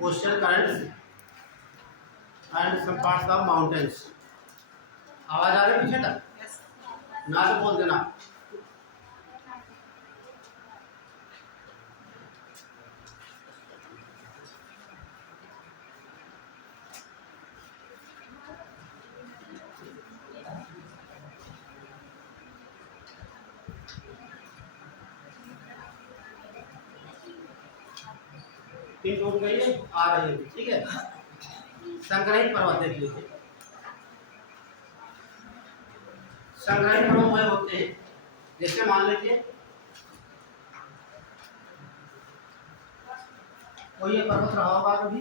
coastal currents and some parts of mountains. आवाज आ रही है पीछे तक? ना तो बोल देना। तीन टूट गई है, आ रही है, ठीक है। संग्रहित पर्वत देख लीजिए। संग्रहित पर्वत वह होते हैं जैसे मान लीजिए कोई ये पर्वत रहा होगा कभी,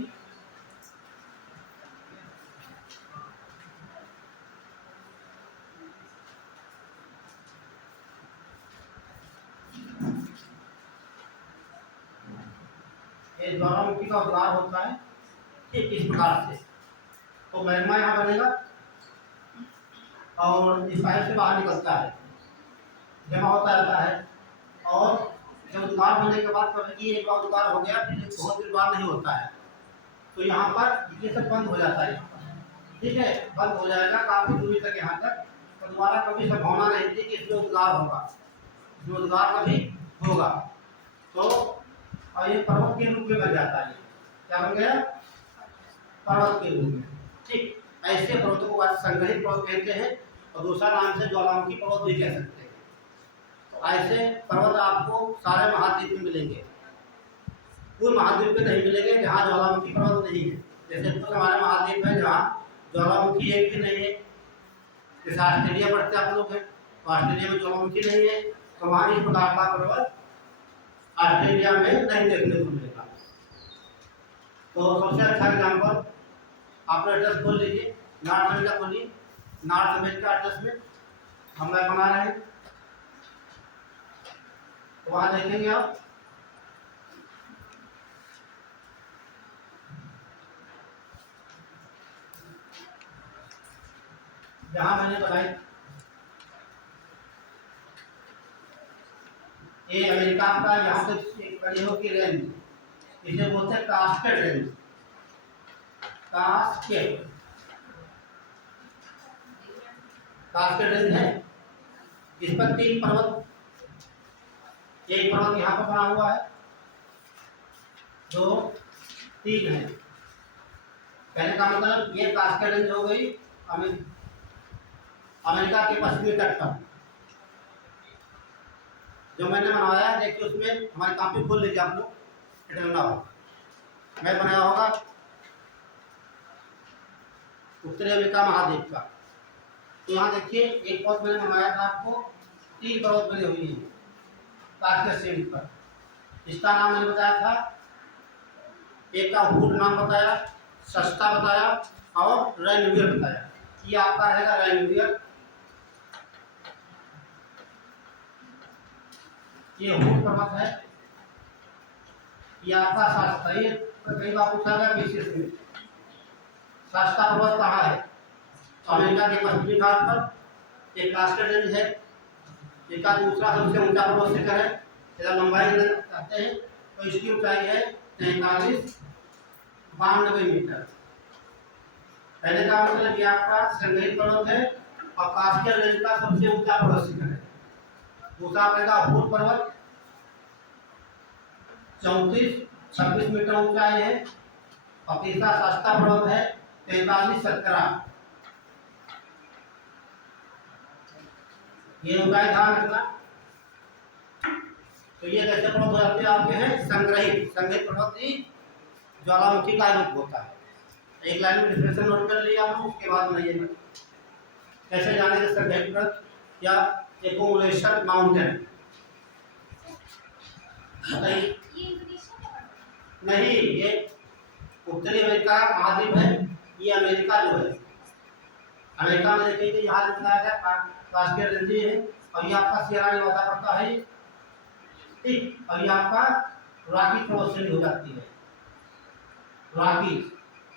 ये ज्वालामुखी का उद्गार होता है ठीक इस प्रकार से। तो मैग्मा यहाँ बनेगा और इस पाइप से बाहर निकलता है, जमा होता रहता है, और जब उद्गार होने के बाद कभी एक बार उद्गार हो गया फिर बहुत देर बाद नहीं होता है, तो यहाँ पर ये सब बंद हो जाता है, यहाँ पर ठीक है, बंद हो जाएगा काफी दूरी तक यहाँ तक। तो दोबारा कभी संभावना नहीं थी कि इसमें उद्गार होगा, इसमें उद्गार कभी होगा। तो और ये पर्वत के रूप में बन जाता है, क्या बन गया? पर्वत के रूप में, ठीक। ऐसे पर्वतों को संग्रहित पर्वत कहते हैं और दूसरा नाम से ज्वालामुखी पर्वत भी कह सकते हैं। तो ऐसे पर्वत आपको सारे महाद्वीप में मिलेंगे, पूरे महाद्वीप में नहीं मिलेंगे जहाँ ज्वालामुखी पर्वत नहीं है। जैसे कुछ हमारे महाद्वीप है जहाँ ज्वालामुखी एक भी नहीं है, जैसे ऑस्ट्रेलिया पढ़ते आप लोग हैं, तो ऑस्ट्रेलिया में ज्वालामुखी नहीं है, तो वहाँ इस प्रकार का पर्वत ऑस्ट्रेलिया में नहीं देखने को मिलेगा। तो सबसे अच्छा एग्जाम्पल आप एड्रेस खोल लीजिए, नॉर्थ अमेरिका खोलिए, नॉर्थ अमेरिका एड्रेस में हम मैप बना रहे हैं, तो वहाँ देखेंगे आप जहाँ मैंने बताई ये अमेरिका का यहाँ से एक कड़ियों की रेंज, इसे बोलते हैं कास्केड रेंज, कास्केड रेंज है। इस पर तीन पर्वत, एक पर्वत यहाँ पर बना हुआ है, दो तीन है। पहले का मतलब ये कास्केड रेंज हो गई अमेरिका के पश्चिमी तट पर जो मैंने बनाया है। देखिए उसमें हमारी कॉपी खोल लीजिए आप लोग, मैं बनाया होगा उत्तरी अमेरिका महाद्वीप का। तो यहाँ देखिए एक पर्वत मैंने बनाया था आपको, तीन पर्वत बने हुई है कास्केड रेंज पर। इसका नाम मैंने बताया था, एक का हुड नाम बताया, सस्ता बताया और रेनवियर बताया। ये आपका रहेगा रेनवियर, ये हुड पर्वत है, ये आपका सस्ता। ये कई बार पूछा गया विशेष में सस्ता पर्वत कहाँ है? अमेरिका के पश्चिमी घाट पर एक कास्केड रेंज है, एक का दूसरा सबसे ऊंचा पर्वत शिखर है, इसका लंबाई कहते हैं, तो इसकी ऊंचाई है 4392 मीटर। पहले का मतलब ये आपका संग्रहित पर्वत है और कास्केड रेंज का सबसे ऊंचा पर्वत शिखर है। दूसरा आपका हुड पर्वत 34-26 मीटर ऊंचाई है और तीसरा सस्ता पर्वत है 4317। ये ऊंचाई ध्यान रखना। तो ये कैसे पर्वत हो जाते हैं आपके हैं संग्रहित पर्वत ही ज्वालामुखी का रूप होता है। एक लाइन में डिफिनेशन नोट कर लिया हम, उसके बाद बनाइएगा कैसे जानेंगे संग्रहित पर्वत या एक्यूमुलेशन माउंटेन। नहीं, ये उत्तरी अमेरिका महाद्वीप है, ये अमेरिका जो है, अमेरिका में देखिए यहाँ लिखा है कास्केड रेंज है और ये आपका सियरा नेवादा पड़ता है, ठीक। और ये आपका रॉकी पर्वत श्रेणी हो जाती है, रॉकी,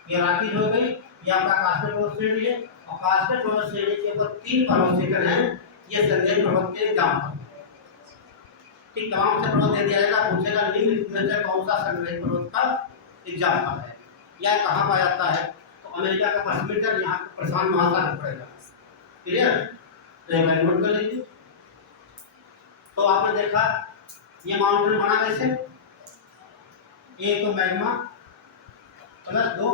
ये रॉकी हो गई, ये आपका कास्केड पर्वत श्रेणी है और कास्केड पर्वत श्रेणी के ऊपर तीन पर्वत शिखर हैं, ये संग्रहित पर्वत के एग्जाम्पल, ठीक। तमाम से पर्वत दे दिया जाएगा, पूछेगा निम्न में से कौन सा संग्रहित पर्वत का एग्जाम्पल है। यह कहाँ पाया जाता है? तो अमेरिका का परमीटर यहाँ प्रशांत महासागर पड़ेगा। क्लियर? तो एक बार नोट कर लीजिए। तो आपने देखा ये माउंटेन बना कैसे? एक तो मैग्मा प्लस 2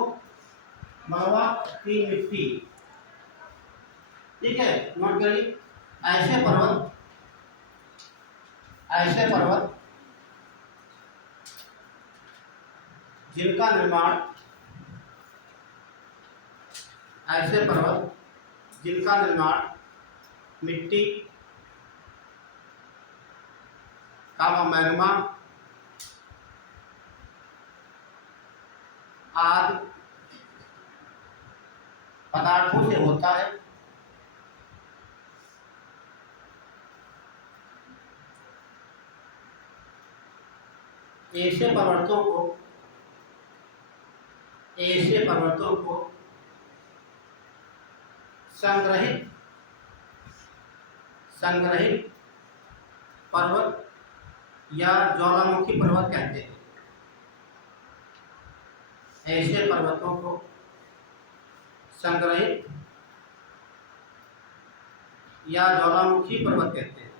मलबा 3 मिट्टी। ठीक है, नोट करिए। ऐसे पर्वत जिनका निर्माण मिट्टी मैग्मा आदि पदार्थों से होता है। ऐसे पर्वतों को संग्रहित पर्वत या ज्वालामुखी पर्वत कहते हैं। ऐसे पर्वतों को संग्रहित या ज्वालामुखी पर्वत कहते हैं।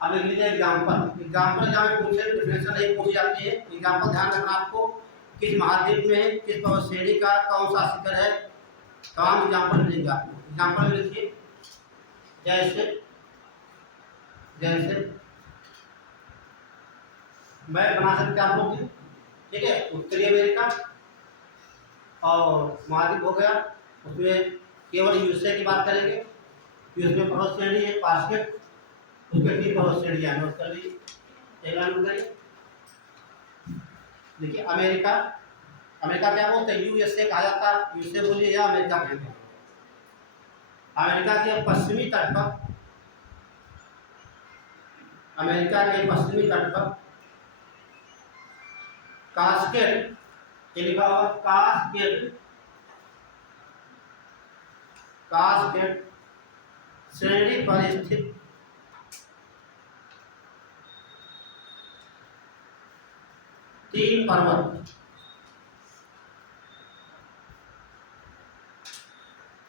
अब लिख लीजिए एग्जाम्पल जहाँ पूछे डिफिनेशन नहीं पूछी जाती है। एग्जाम्पल ध्यान रखना आपको, किस महाद्वीप में किस पर्वत श्रेणी का कौन सा शिखर है, तमाम एग्जाम्पल मिलेंगे आपको। एग्जाम्पल में लिखिए जैसे मैं बना सकते आप लोग, ठीक है। उत्तरी अमेरिका और महाद्वीप हो गया, उसमें केवल यूएसए की बात करेंगे। यूएस में पर्वत श्रेणी है बास्केट, उसके 3 पर्वत श्रेणियां नोट कर लीजिए। देखिए अमेरिका क्या बोलते हैं? यूएसए कहा जाता है। यूएसए बोलिए या अमेरिका कहते हैं। अमेरिका के पश्चिमी तट पर कास्केड लिखा हुआ, कास्केड श्रेणी पर स्थित 3 पर्वत।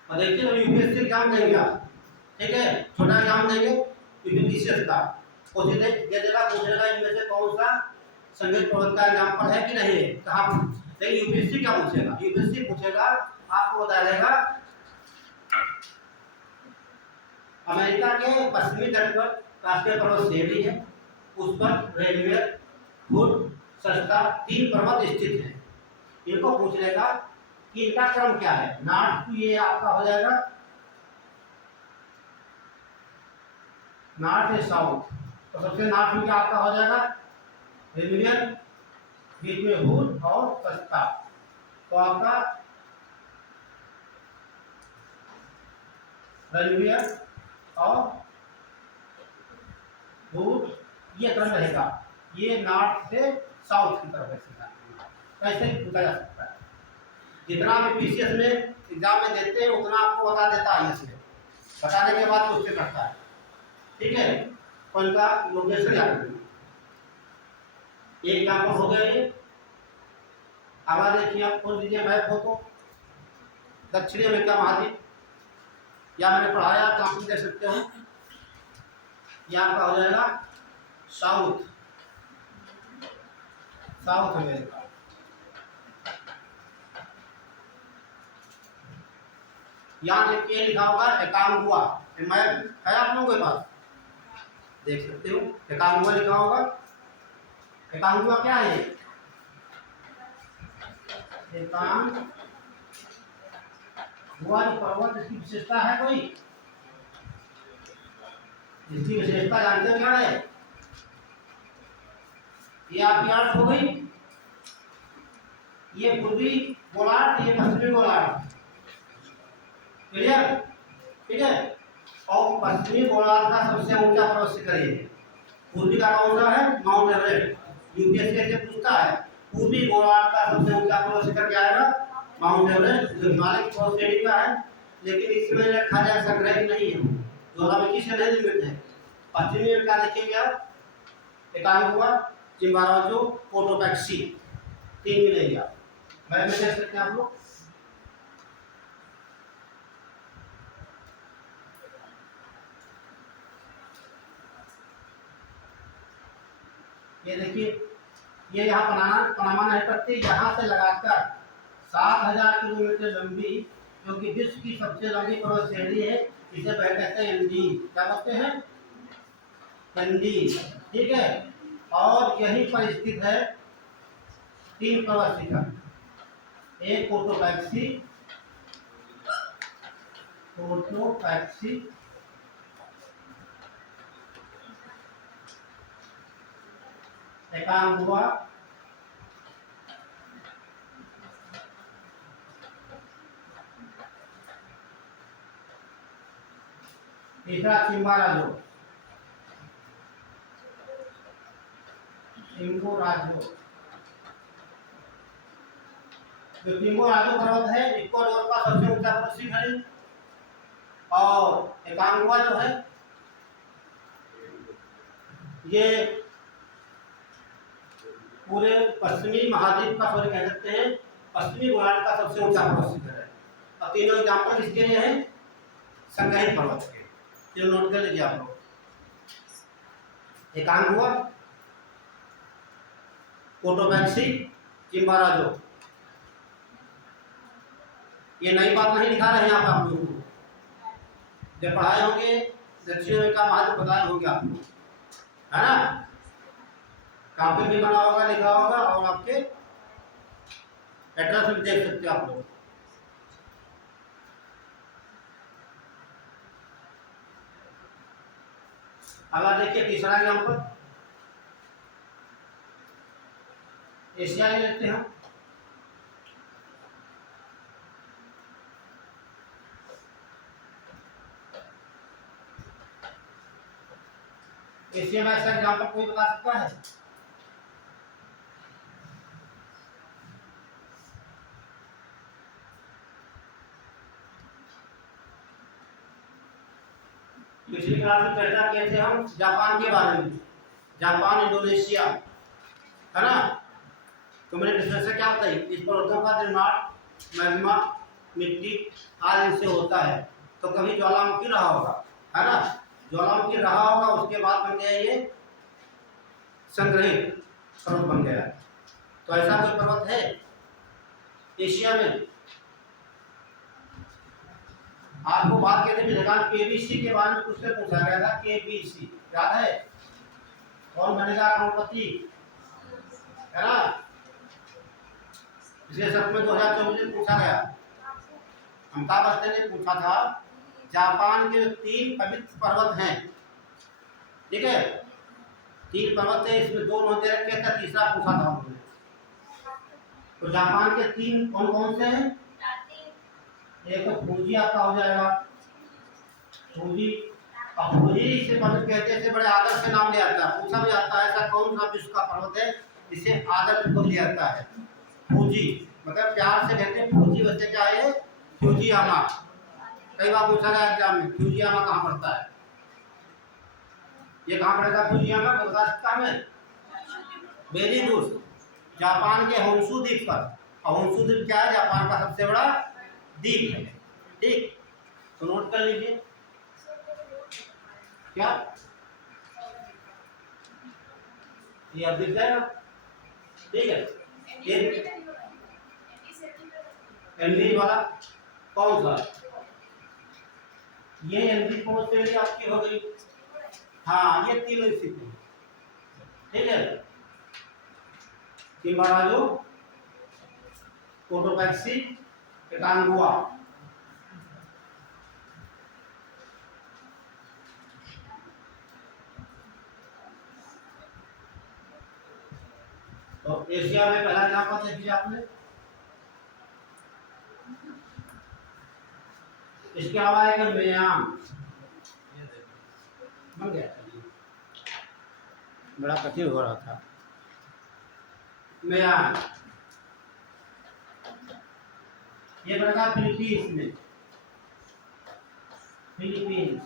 और देखिए अभी यूपीएससी एग्जाम देंगे आप, ठीक है, छोटा एग्जाम देंगे यूपीएससी का, पूछेगा इनमें से कौन सा संगीत पर्वत का एग्जाम्पल है कि नहीं है, कहाँ। लेकिन यूपीएससी क्या पूछेगा? यूपीएससी पूछेगा, आपको बता देगा अमेरिका के पश्चिमी तट पर राष्ट्रीय पर्वत श्रेणी है, उस पर रेलवे फुट सस्ता 3 पर्वत स्थित है। इनको पूछ लेगा कि इनका क्रम क्या है। नॉर्थ टू ये आपका हो जाएगा नॉर्थ से साउथ, तो सबसे नॉर्थ में क्या आपका हो जाएगा रेलवे, बीच में हुड और सस्ता, तो आपका रेलवे और हुड ये क्रम रहेगा। ये नॉर्थ से साउथ की तरफ है। कैसे पूछा जा सकता है? जितना भी पीसीएस में एग्जाम में देते हैं उतना आपको बता देता है, इसमें बताने के बाद क्वेश्चन करता है, ठीक है। तो इनका लोकेशन याद रखना। एक एग्जाम्पल हो गया ये। अगला देखिए, आप खोल दीजिए मैप हो तो दक्षिणी अमेरिका महाद्वीप, या मैंने पढ़ाया तो आप देख सकते हो, यह आपका हो जाएगा साउथ अमेरिका। यहाँ देखिए लिखा होगा एकांगुआ, मैप है आप लोगों के पास, देख सकते हो एकांगुआ लिखा होगा। एकांगुआ क्या है? एकांगुआ पर्वत, इसकी विशेषता है कोई? इसकी विशेषता जानते हो क्या है? ये आपकी अर्थ हो गई, ये पूर्वी गोलार्ध, ये पश्चिमी गोलार्ध, क्लियर, ठीक है। और पश्चिमी गोलार्ध का सबसे ऊंचा पर्वत शिखर ये है। पूर्वी का कौन सा है? Mount Everest. यूपीएससी से पूछता है पूर्वी गोलार्ध का सबसे ऊंचा पर्वत शिखर क्या है? माउंट एवरेस्ट, जो हिमालय की पर्वत श्रेणी का है, लेकिन इसमें रखा जाए संग्रहित नहीं है, ज्वालामुखी से नहीं लिमिट है। पश्चिमी का देखिए क्या एकांगुआ, चिम्बाराजो, कोटोपैक्सी, 3 मिलेंगे आप। मैं देख सकते हैं आप लोग। ये देखिए, ये यहाँ पनामा नहर पड़ती, यहाँ से लगाकर 7000 किलोमीटर लंबी, जो कि विश्व की सबसे लंबी पर्वत श्रेणी है, इसे वह कहते हैं एंडीज। क्या कहते हैं? एंडीज। ठीक है। और यहीं पर स्थित है 3 पर्वत शिखर, एक कोटोपैक्सी, एकांगुआ, तीसरा चिम्बाराजो, चिम्बोराजो। जो चिम्बोराजो पर्वत है, इक्वाडोर का सबसे ऊंचा पर्वत शिखर है। और एकांगुआ जो है, ये पूरे पश्चिमी महाद्वीप का, सॉरी कह सकते हैं पश्चिमी गोलार्ध का सबसे ऊंचा पर्वत शिखर है। अब तीनों एग्जाम्पल किसके लिए है? संग्रहित पर्वत के। ये नोट कर लीजिए आप लोग। Aconcagua, Cotopaxi, Chimborazo. ये नई बात नहीं दिखा रहे हैं आप लोगों को, जब पढ़ाए होंगे दक्षिण अमेरिका महत्व बताए होंगे आप लोग, है ना? काफी भी बना होगा, लिखा होगा, और आपके एड्रेस भी देख सकते हो आप लोग। अगला देखिए, तीसरा एग्जाम्पल एशिया ले लेते हैं। एशिया में ऐसा एग्जाम्पल कोई बता सकता है? पिछली क्लास में चर्चा किए थे हम जापान के बारे में, जापान, इंडोनेशिया, है ना? तो मैंने डिस्कशन क्या बताई, इस पर्वतों का निर्माण मैग्मा, मिट्टी आदि से होता है। तो कभी ज्वालामुखी रहा होगा, है ना? ज्वालामुखी रहा होगा, उसके बाद बन गया ये संग्रहित पर्वत बन गया। तो ऐसा कोई पर्वत है एशिया में? आपको बात कहते मिलेगा, केबीसी के बारे में कुछ पूछा गया था। केबीसी याद है? और बनेगा करोड़पति, है ना? पिछले सत्र में 2024 में पूछा गया, अमिताभ बच्चन ने पूछा था, जापान के 3 पवित्र पर्वत हैं, ठीक है? 3 पर्वत है, इसमें 2 उन्होंने रखे थे, तीसरा पूछा था उन्होंने। तो जापान के 3 कौन कौन से हैं? एक तो फूजी आपका हो जाएगा, फूजी। अब फूजी से मतलब कहते हैं बड़े आदर से नाम लिया जाता है, पूछा भी जाता है ऐसा कौन सा विश्व का पर्वत है जिसे आदर से लिया जाता है? फूजी, मतलब प्यार से कहते हैं फूजी। वैसे क्या है? फ्यूजियामा। कई बार पूछा गया एग्जाम में, फ्यूजियामा कहाँ पड़ता है? ये कहाँ पड़ेगा फ्यूजियामा, बता सकता मैं? वेरी गुड, जापान के होन्शु द्वीप पर। और होन्शु द्वीप क्या है? जापान का सबसे बड़ा द्वीप है, ठीक? तो नोट कर लीजिए। क्या ये अब दिख जाएगा, ठीक है? ये एनडी वाला कौन सा? ये एनडी कौन से आपकी हो गई? हाँ, ये तीनों स्थिति, ठीक है? चिम्बाराजो, कोटोपैक्सी, एकांगुआ। तो एशिया में पहला एग्जाम्पल देख लिया आपने। इसके अलावा एक म्यांमार, बन गया, बड़ा कठिन हो रहा था। म्यांमार ये बनेगा फिलीपींस में, फिलीपींस।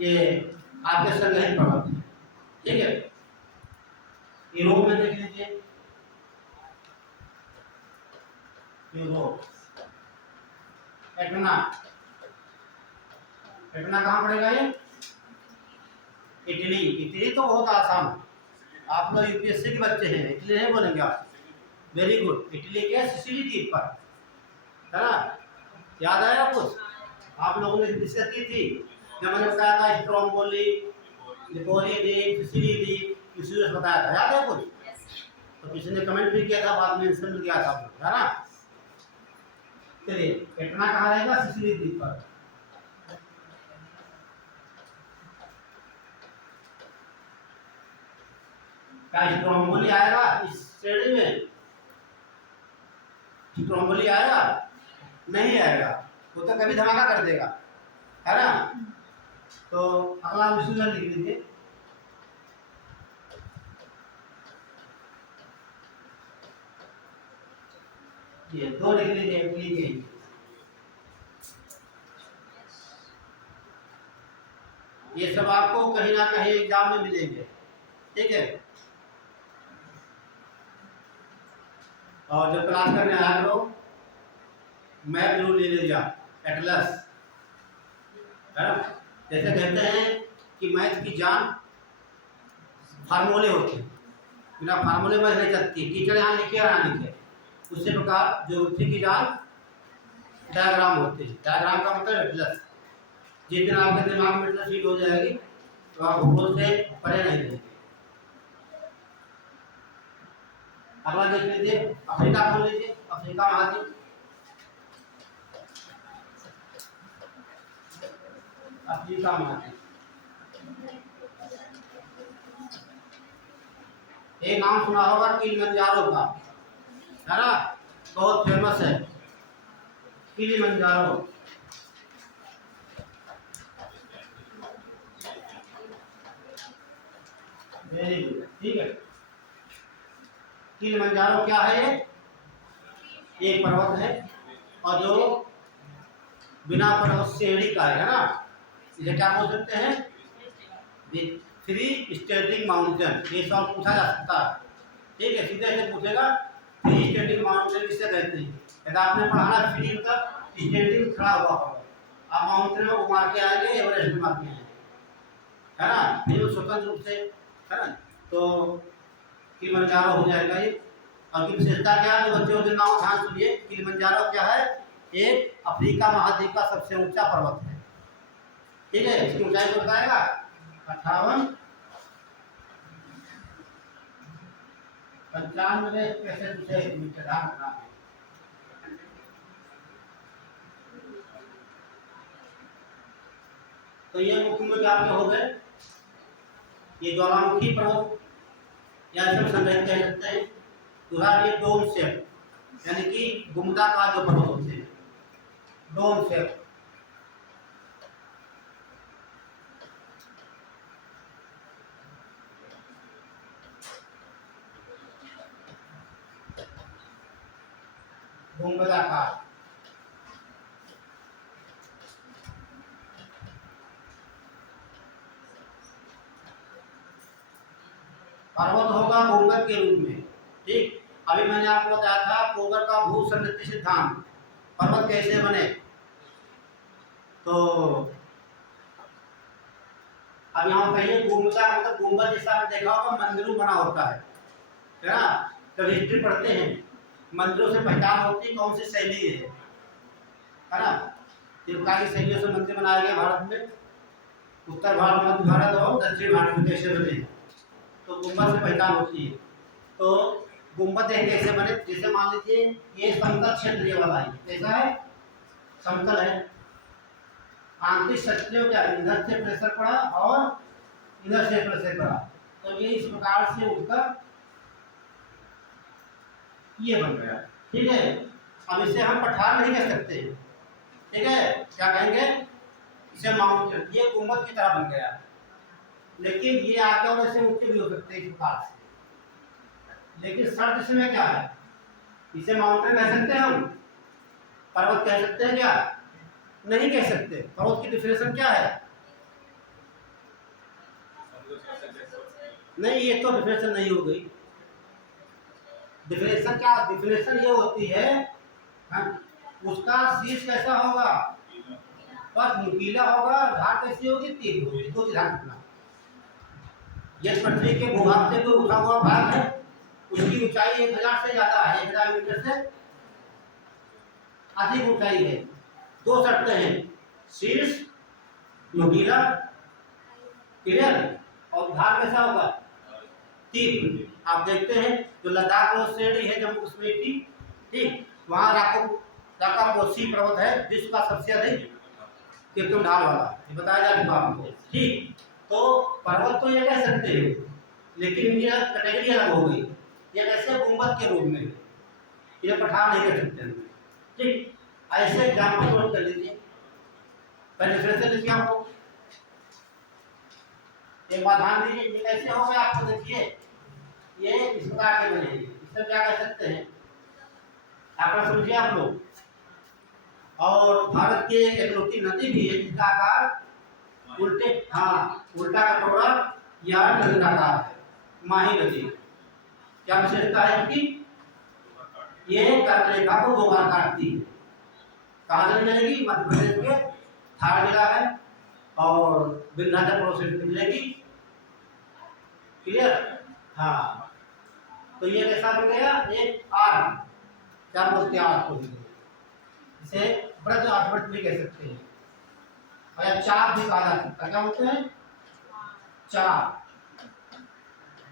ये आपके संग्रहित पर्वत है, ठीक है। यूरोप में देख लीजिए, यूरोप, एटना, एटना कहाँ पड़ेगा ये? इटली। इटली तो बहुत आसान, आप लोग यूपीएससी के बच्चे हैं, इटली नहीं बोलेंगे आप। Very good. इटली के सिसिली द्वीप पर, है ना? याद आया कुछ? आप लोगों ने डिस्कस की थी जब मैंने बताया था स्ट्रोम्बोली, लिपोरी द्वीप, सिसिली द्वीप, किसी ने बताया था, याद है कुछ? तो किसी ने कमेंट भी किया था, बाद में मेंशन किया था, है ना? चलिए, एटना कहाँ रहेगा? सिसिली द्वीप पर। क्या स्ट्रोम्बोली आएगा इस श्रेणी में? स्ट्रोम्बोली आएगा? नहीं आएगा, वो तो कभी धमाका कर देगा, है ना? तो अगला विषय लिख लीजिए, ये दो लिख लीजिए इटली के। ये सब आपको कहीं ना कहीं एग्जाम में मिलेंगे, ठीक है। और जब क्लास करने आया करो, मैप जरूर ले लीजिए, एटलस, है ना? जैसे कहते हैं कि मैथ की जान फार्मूले होते हैं, बिना फार्मूले में नहीं चलती। टीचर यहाँ लिखे और यहाँ लिखे, उसी प्रकार ज्योमेट्री की जान डायग्राम होते हैं। डायग्राम का मतलब एटलस। जिस दिन आपके दिमाग में एटलस फील हो जाएगी तो आप भूगोल से परे नहीं रहेंगे। अगला देख लीजिए, अफ्रीका खोल लीजिए, अफ्रीका महाद्वीप, अफ्रीका महाद्वीप। एक नाम सुना होगा किलिमंजारो का, है ना? बहुत फेमस है किलिमंजारो। वेरी गुड, ठीक है। किलिमंजारो क्या है? ये एक पर्वत है और जो बिना पर्वत श्रेणी का है ना? इसे क्या बोल सकते हैं? Free standing mountain. ये सवाल पूछा जा सकता है, ठीक है। सीधे से पूछेगा फ्री स्टैंडिंग माउंटेन किसे कहते हैं? यदि आपने पढ़ा फ्री मतलब स्टैंडिंग खड़ा हुआ होगा, आप माउंटेन में घुमा के आएंगे, एवरेस्ट घुमा के आएंगे, है ना? फिर स्वतंत्र रूप से, है ना? तो किलिमंजारो हो जाएगा ये। और की विशेषता क्या है? तो बच्चों के नाम ध्यान सुनिए। किलिमंजारो क्या है? एक अफ्रीका महाद्वीप का सबसे ऊंचा पर्वत है, ठीक है। इसकी ऊंचाई को बताएगा 58-95 मीटर। तो ये मुख्य में आपके हो गए, ये ज्वालामुखी पर्वत या सब संग्रहित कह सकते हैं। दूसरा ये डोम शेप, यानी कि गुम्बदाकार जो पर्वत होते हैं, डोम शेप। गुम्बदाकार, पर्वत होगा गुंबद के रूप में, ठीक। अभी मैंने आपको बताया था कोबर का भू संरचना सिद्धांत, पर्वत कैसे बने। तो अब यहाँ कहिए गुंबद का मतलब गुंबद जैसा आपने देखा होगा मंदिरों बना होता है ना? जब हिस्ट्री पढ़ते हैं मंदिरों से पहचान होती है कौन सी शैली है ना? त्रिभुजाकार शैलियों से मंदिर बनाए गए भारत में, उत्तर भारत, मध्य भारत और दक्षिण भारत में कैसे बने, तो गुंबद से पहचान होती है। तो गुंबद कैसे बने? जैसे मान लीजिए ये समतल क्षेत्रीय वाला है, कैसा है? समतल है। आंतरिक शक्तियों क्या, इधर से प्रेशर पड़ा और इधर से प्रेशर पड़ा, तो ये इस प्रकार से उठकर ये बन गया, ठीक है। अब इसे हम पठार नहीं कह सकते, ठीक है। क्या कहेंगे? इसे माउंटेन। ये गुंबद की तरह बन गया, लेकिन ये आगे और ऐसे ऊंचे भी हो सकते हैं इस प्रकार से। लेकिन शर्त इसमें क्या है? इसे माउंटेन कह सकते हैं हम, पर्वत कह सकते हैं क्या? नहीं कह सकते। पर्वत की डिफिनेशन क्या है? नहीं, ये तो डिफिनेशन नहीं हो गई। डिफिनेशन क्या, डिफिनेशन ये होती है, हाँ, उसका शीर्ष कैसा होगा, बस नुकीला होगा, धार कैसी होगी, तीव्र होगी। तो ध्यान रखना, यदि पृथ्वी के भूभाग से कोई उठा हुआ भाग है, उसकी ऊंचाई 1000 से ज्यादा है, 1000 मीटर से अधिक ऊंचाई है, दो शर्तें हैं, शीर्ष नुकीला, क्लियर, और धार कैसा होगा, तीव्र। आप देखते हैं जो लद्दाख में श्रेणी है जम्मू कश्मीर की, ठीक, वहाँ राकापोशी पर्वत है विश्व का सबसे अधिक कृत्रिम ढाल वाला, ये बताया जा चुका आपको, ठीक। तो पर्वत तो ये कह सकते हैं, लेकिन इनकी कैटेगरी अलग हो गई, ये कैसे गुंबद के रूप में, ये पठार नहीं कर सकते, ठीक। ऐसे एग्जाम्पल नोट कर लीजिए, पहले फिर से लिखिए आपको, एक बात ध्यान दीजिए, ये कैसे हो गया आपको देखिए, ये इस प्रकार के बने, इससे क्या कह सकते हैं आप समझिए आप लोग। और भारत की एक एकलौती नदी भी है जिसका आकार उल्टे, हाँ, उल्टा कटोरा या चंद्राकार है, माही नदी। क्या विशेषता है इसकी, ये कर्क रेखा को 2 बार काटती है। कहाँ से मिलेगी, मध्य प्रदेश के थार जिला है और विंध्याचल पर्वत से मिलेगी, क्लियर, हाँ। तो ये कैसा बन गया, एक आर, क्या बोलते हैं आर को, इसे व्रत आठवट भी कह सकते हैं, और चाप भी कहा जा सकता है, क्या बोलते हैं, चाप।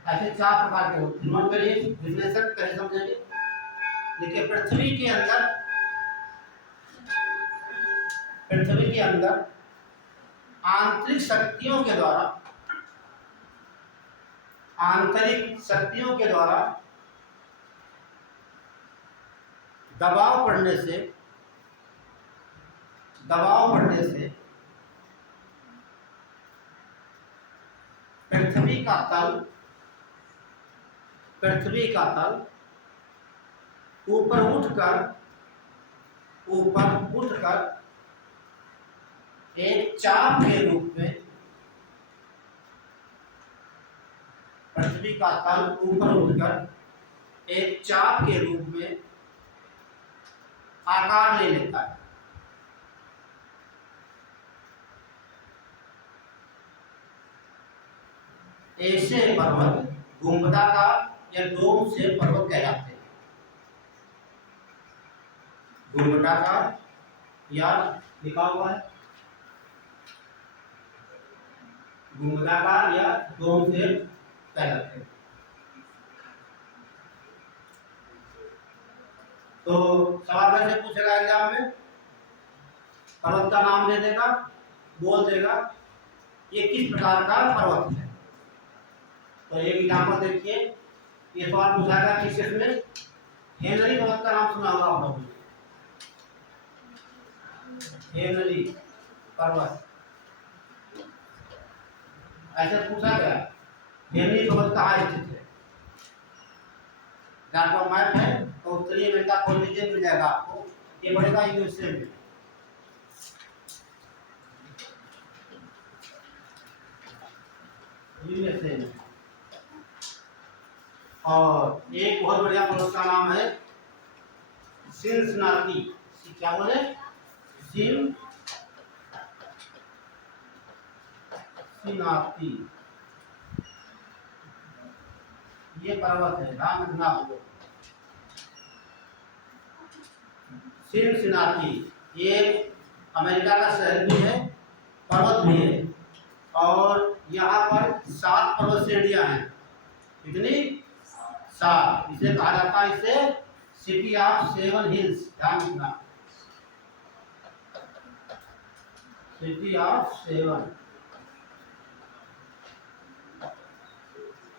ऐसे 4 प्रकार के होते हैं, नोट करिए, विश्लेषण कैसे समझेंगे। देखिए पृथ्वी के अंदर आंतरिक शक्तियों के द्वारा दबाव पड़ने से पृथ्वी का तल ऊपर उठकर एक चाप के रूप में, पृथ्वी का तल ऊपर उठकर एक चाप के रूप में आकार ले लेता है। ऐसे पर्वत गुंबदाकार या डोम से पर्वत कहलाते हैं, गुंबदाकार या लिखा हुआ है गुंबदाकार या डोम से कहलाते हैं। तो सवाल कैसे पूछेगा एग्जाम में, पर्वत का नाम दे देगा, बोल देगा ये किस प्रकार का पर्वत है। तो एक एग्जाम्पल देखिए, ये सवाल पूछाएगा किस में, हेनरी पर्वत का नाम सुना होगा आप लोगों ने, हेनरी पर्वत ऐसे पूछा गया, हेनरी पर्वत कहाँ स्थित है, डाटा मैप है तो उत्तरी अमेरिका खोल लीजिए, मिल जाएगा आपको, ये पड़ेगा यूएसए में। यूएसए में। और एक बहुत बढ़िया पर्वत का नाम है सिनसिनाटी, क्या बोले, सिनसिनाटी, ये पर्वत है, ध्यान रखना आपको, सिनसिनाटी, ये अमेरिका का शहर भी है, पर्वत भी है, और यहाँ पर 7 पर्वत श्रेणियां हैं, कितनी, 7। इसे कहा जाता है, इसे सिटी ऑफ 7 हिल्स, ध्यान रखना, सिटी ऑफ 7,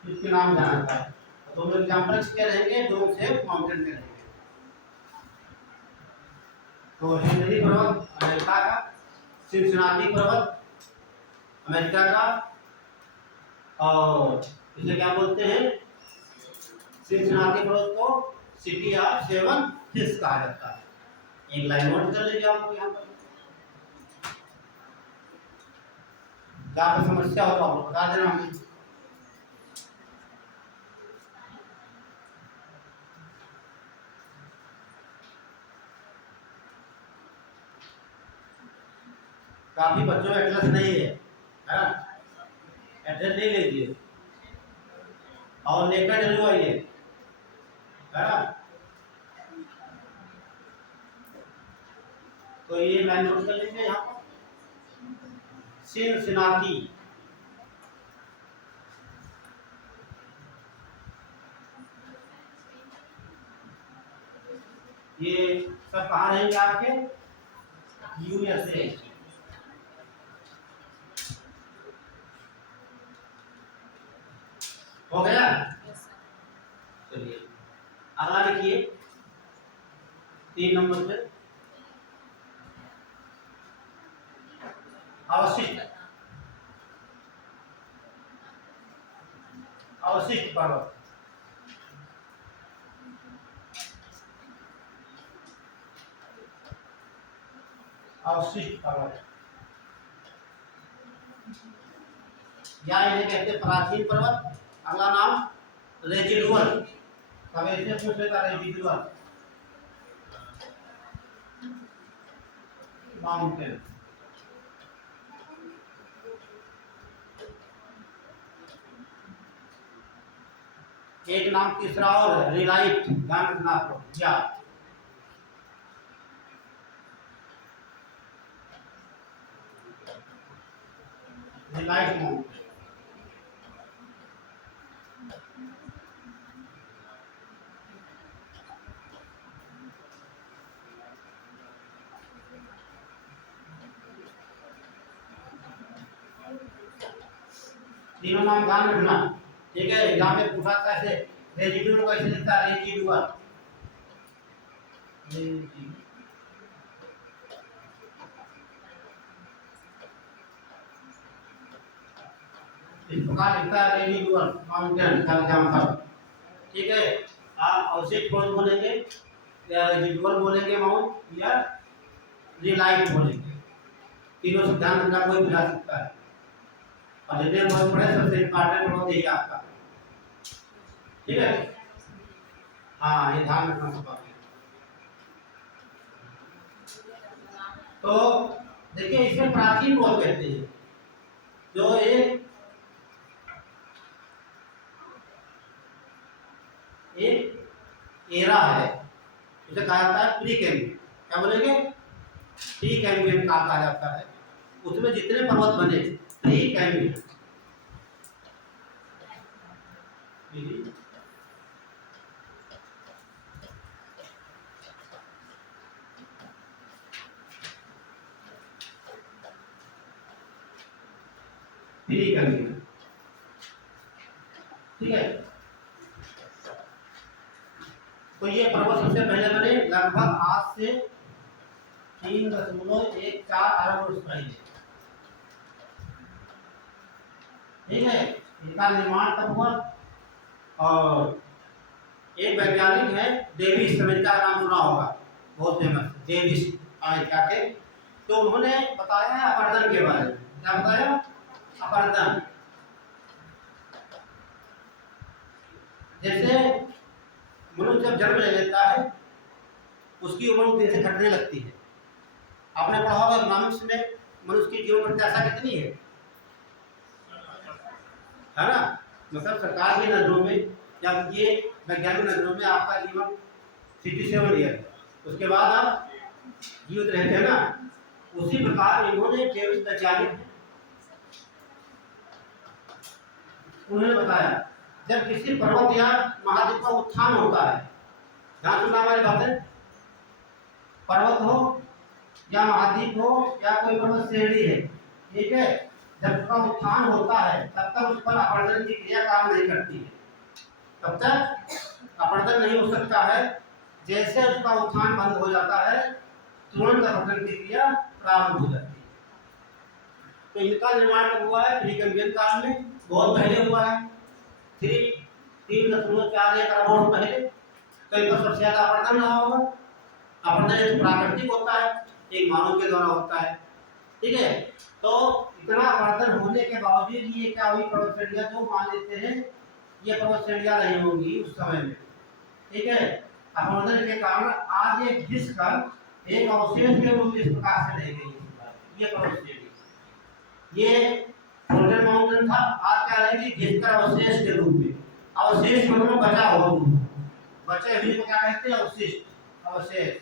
इसके नाम जाना है। तो हम एग्जाम्पल क्या रहेंगे, डोम से माउंटेन के रहेंगे। तो हेनरी पर्वत अमेरिका का, सिनसिनाटी पर्वत अमेरिका का, और इसे क्या बोलते हैं, सिनसिनाटी पर्वत को सिटी ऑफ 7 हिल्स कहा जाता है। एक लाइन नोट कर लीजिए आप लोग यहाँ पर, क्या समस्या हो तो आप बता देना हमें। काफी बच्चों में एटलस नहीं है ना, एड्रेस ले लीजिए और लेकर जरूर आइए, है ना। तो ये मैं नोट कर लीजिए यहाँ पर सिनसिनाटी, ये सब कहाँ रहेंगे आपके, यूएसए। हो गया, चलिए अगला लिखिए 3 नंबर पे अवशिष्ट, अवशिष्ट पर्वत, अवशिष्ट पर्वत या इन्हें कहते हैं प्राचीन पर्वत। अगला नाम रेजिडुअल, कभी ऐसे पूछेगा रेजिडुअल माउंटेन। एक नाम तीसरा और है रिलाइट, ध्यान रखना आपको, या रिलाइट माउंटेन। तीनों नाम ध्यान रखना, ठीक है। एग्जाम में पूछा था ऐसे, रेजिडुअल कैसे लिखता है, रेजिडुअल, इस प्रकार लिखता है रेजिडुअल माउंटेन का एग्जाम था, ठीक है। आप अवशिष्ट पर्वत बोलेंगे या रेजिडुअल बोलेंगे माउंट या रिलाइट बोलेंगे, तीनों से ध्यान रखना, कोई बुला सकता है। और जितने बहुत बड़े सबसे इंपॉर्टेंट पर्वत यही आपका, ठीक है। हाँ ये ध्यान रखना सब बात। तो देखिए इसमें प्राचीन पर्वत कहते हैं, जो एक एरा है, उसे कहा जाता है प्री कैम्ब्रियन। क्या बोलेंगे, प्री कैम्ब्रियन का कहा जाता है। उसमें जितने पर्वत बने प्री कैम्ब्रियन, प्री कैम्ब्रियन, ठीक है। तो ये पर्वत सबसे पहले बने लगभग आज से 3.14 अरब वर्ष पहले, ठीक है। इनका निर्माण तब हुआ। और एक वैज्ञानिक है डेविस, अमेरिका का नाम सुना होगा, बहुत फेमस डेविस, अमेरिका के। तो उन्होंने बताया है अपर्दन के बारे में। क्या बताया, अपर्दन, जैसे मनुष्य जब जन्म ले लेता है उसकी उम्र दिन से घटने लगती है। आपने पढ़ा होगा इकोनॉमिक्स में मनुष्य की जीवन प्रत्याशा कितनी है ना। मतलब सरकार की नजरों में या ये वैज्ञानिक नजरों में आपका जीवन 67 ईयर, उसके बाद आप जीवित रहते हैं ना। उसी प्रकार इन्होंने डेविस वैज्ञानिक उन्होंने बताया जब किसी पर्वत या महाद्वीप का उत्थान होता है, ध्यान सुनना हमारी बातें, पर्वत हो या महाद्वीप हो या कोई पर्वत श्रेणी है, ठीक है। जब उसका उत्थान होता है तब तक उस पर अपवर्तन की क्रिया काम नहीं करती है, तब तक अपवर्तन नहीं हो सकता है। जैसे उसका उत्थान बंद हो जाता है तुरंत अपवर्तन की क्रिया प्रारंभ हो जाती है। तो इनका निर्माण कब हुआ है, प्री कैम्ब्रियन काल में, बहुत पहले हुआ है, 3.41 अरब वर्ष पहले। तो इन पर सबसे ज्यादा अपवर्तन रहा होगा। अपवर्तन एक प्राकृतिक होता है, एक मानव के द्वारा होता है, ठीक है। तो इतना अपवर्तन होने के बावजूद ये क्या हुई, पर्वत श्रेणियां जो मान लेते हैं ये पर्वत श्रेणियां नहीं होंगी उस समय में, ठीक है। अपवर्तन के कारण आज ये घिस कर एक अवशेष के रूप में इस प्रकार से रह गई ये पर्वत श्रेणी, ये गोल्डन माउंटेन था, आज क्या रहेगी घिसकर अवशेष के रूप में। अवशेष मतलब बचा हुआ, बचे हुए को क्या कहते हैं अवशिष्ट, अवशेष,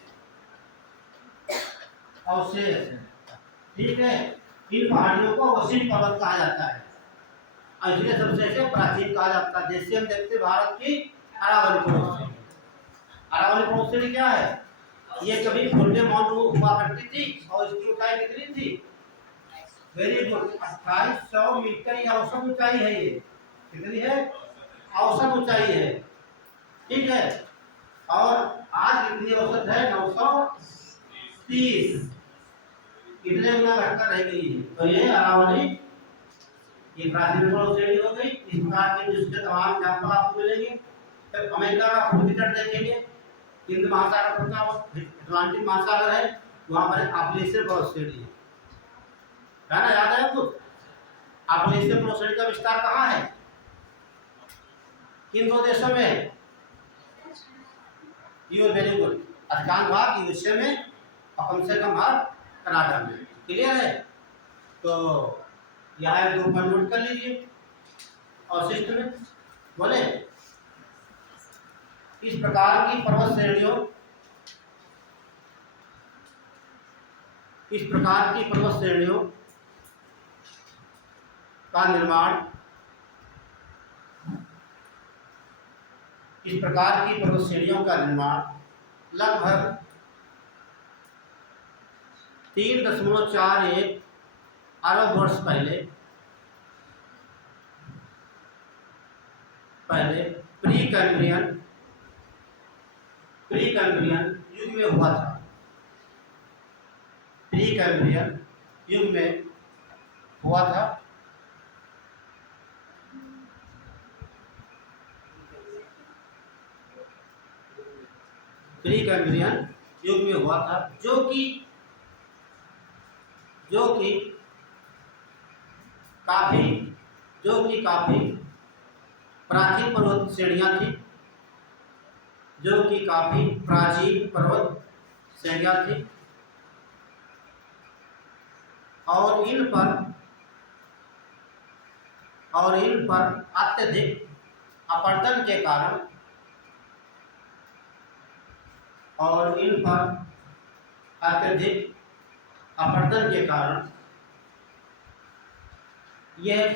अवशेष। ठीक है, इन पहाड़ियों को अवशिष्ट पर्वत कहा जाता है, और इसलिए सबसे प्राचीन कहा जाता है। जैसे हम देखते भारत की अरावली पर्वत, अरावली पर्वत क्या है, ये कभी गोल्डन माउंटेन हुआ करती थी, और इसकी ऊंचाई कितनी थी, वेरी गुड, 2800 मीटर की औसत ऊंचाई है। ये कितनी है, औसत ऊंचाई है। ठीक है, और आज कितनी औसत है, 930, कितने गुना घटकर रह गई है। तो ये अरावली, ये प्राचीन श्रेणी हो गई। इस प्रकार के जिसके तमाम एग्जाम्पल आपको मिलेंगे। फिर अमेरिका का पूर्वी तट देखेंगे, हिंद महासागर का अटलांटिक महासागर है, वहां पर एप्पलेशियन पर्वत श्रेणी है ना, याद है आपको। एप्पलेशियन पर्वत श्रेणी का विस्तार कहाँ है, किन दो देशों में, यू वेरी गुड, अधिकांश भाग यूएसए में और कम से कम भाग कनाडा में। क्लियर है, तो यहाँ एक ग्रुप नोट कर लीजिए और सिस्टम में बोले, इस प्रकार की पर्वत श्रेणियों, इस प्रकार की पर्वत श्रेणियों का निर्माण, इस प्रकार की पर्वत श्रेणियों का निर्माण लगभग 3.41 अरब वर्ष पहले प्री कैम्ब्रियन युग में हुआ था। प्री कैम्ब्रियन युग में हुआ था। प्री कैम्ब्रियन युग में हुआ था, जो कि काफी प्राचीन पर्वत श्रेणियां थी, जो कि काफी प्राचीन पर्वत श्रेणियां थी, और इन पर अत्यधिक अपरदन के कारण, और इन पर अत्यधिक अपरदन के कारण यह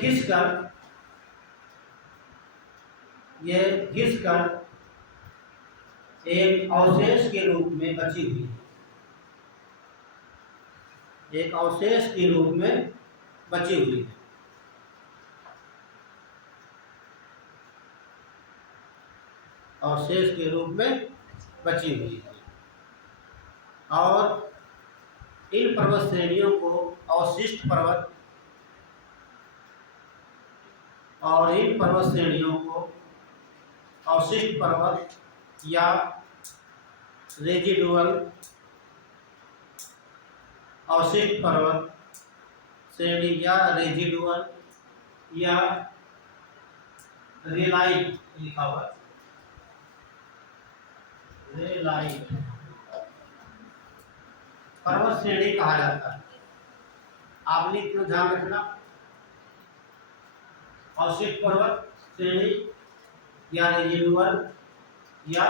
घिसकर एक अवशेष के रूप में बची हुई है, एक अवशेष के रूप में बची हुई है। अवशेष के रूप में बची हुई है, और इन पर्वत श्रेणियों को अवशिष्ट पर्वत, और इन पर्वत श्रेणियों को अवशिष्ट पर्वत या रेजिडुअल, अवशिष्ट पर्वत श्रेणी या रेजिडुअल या रेलाइट लिखा हुआ, रेलाइट पर्वत श्रेणी कहा जाता है। आपने इतना ध्यान रखना, अवशिष्ट पर्वत श्रेणी या रेजिडुअल या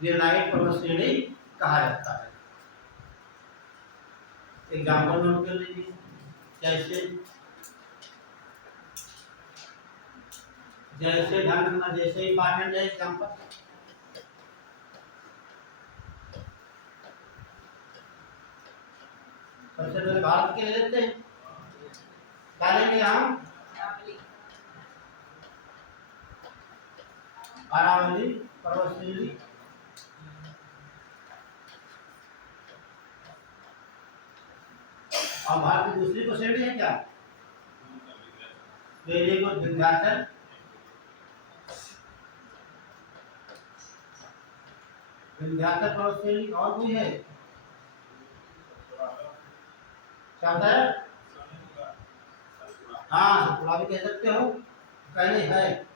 रेलाइट पर्वत श्रेणी कहा जाता है। एग्जाम्पल नोट कर लीजिए, जैसे ध्यान रखना, जैसे इंपॉर्टेंट है एग्जाम्पल। सबसे पहले भारत के ले लेते हैं, डालेंगे हम अरावली पर्वत श्रेणी, और भारत की दूसरी को श्रेणी है क्या, वेरी गुड, विंध्याचल, विंध्याचल पर्वत श्रेणी। और कोई है, क्या होता है, हाँ सतपुड़ा भी कह सकते हो, कहने है,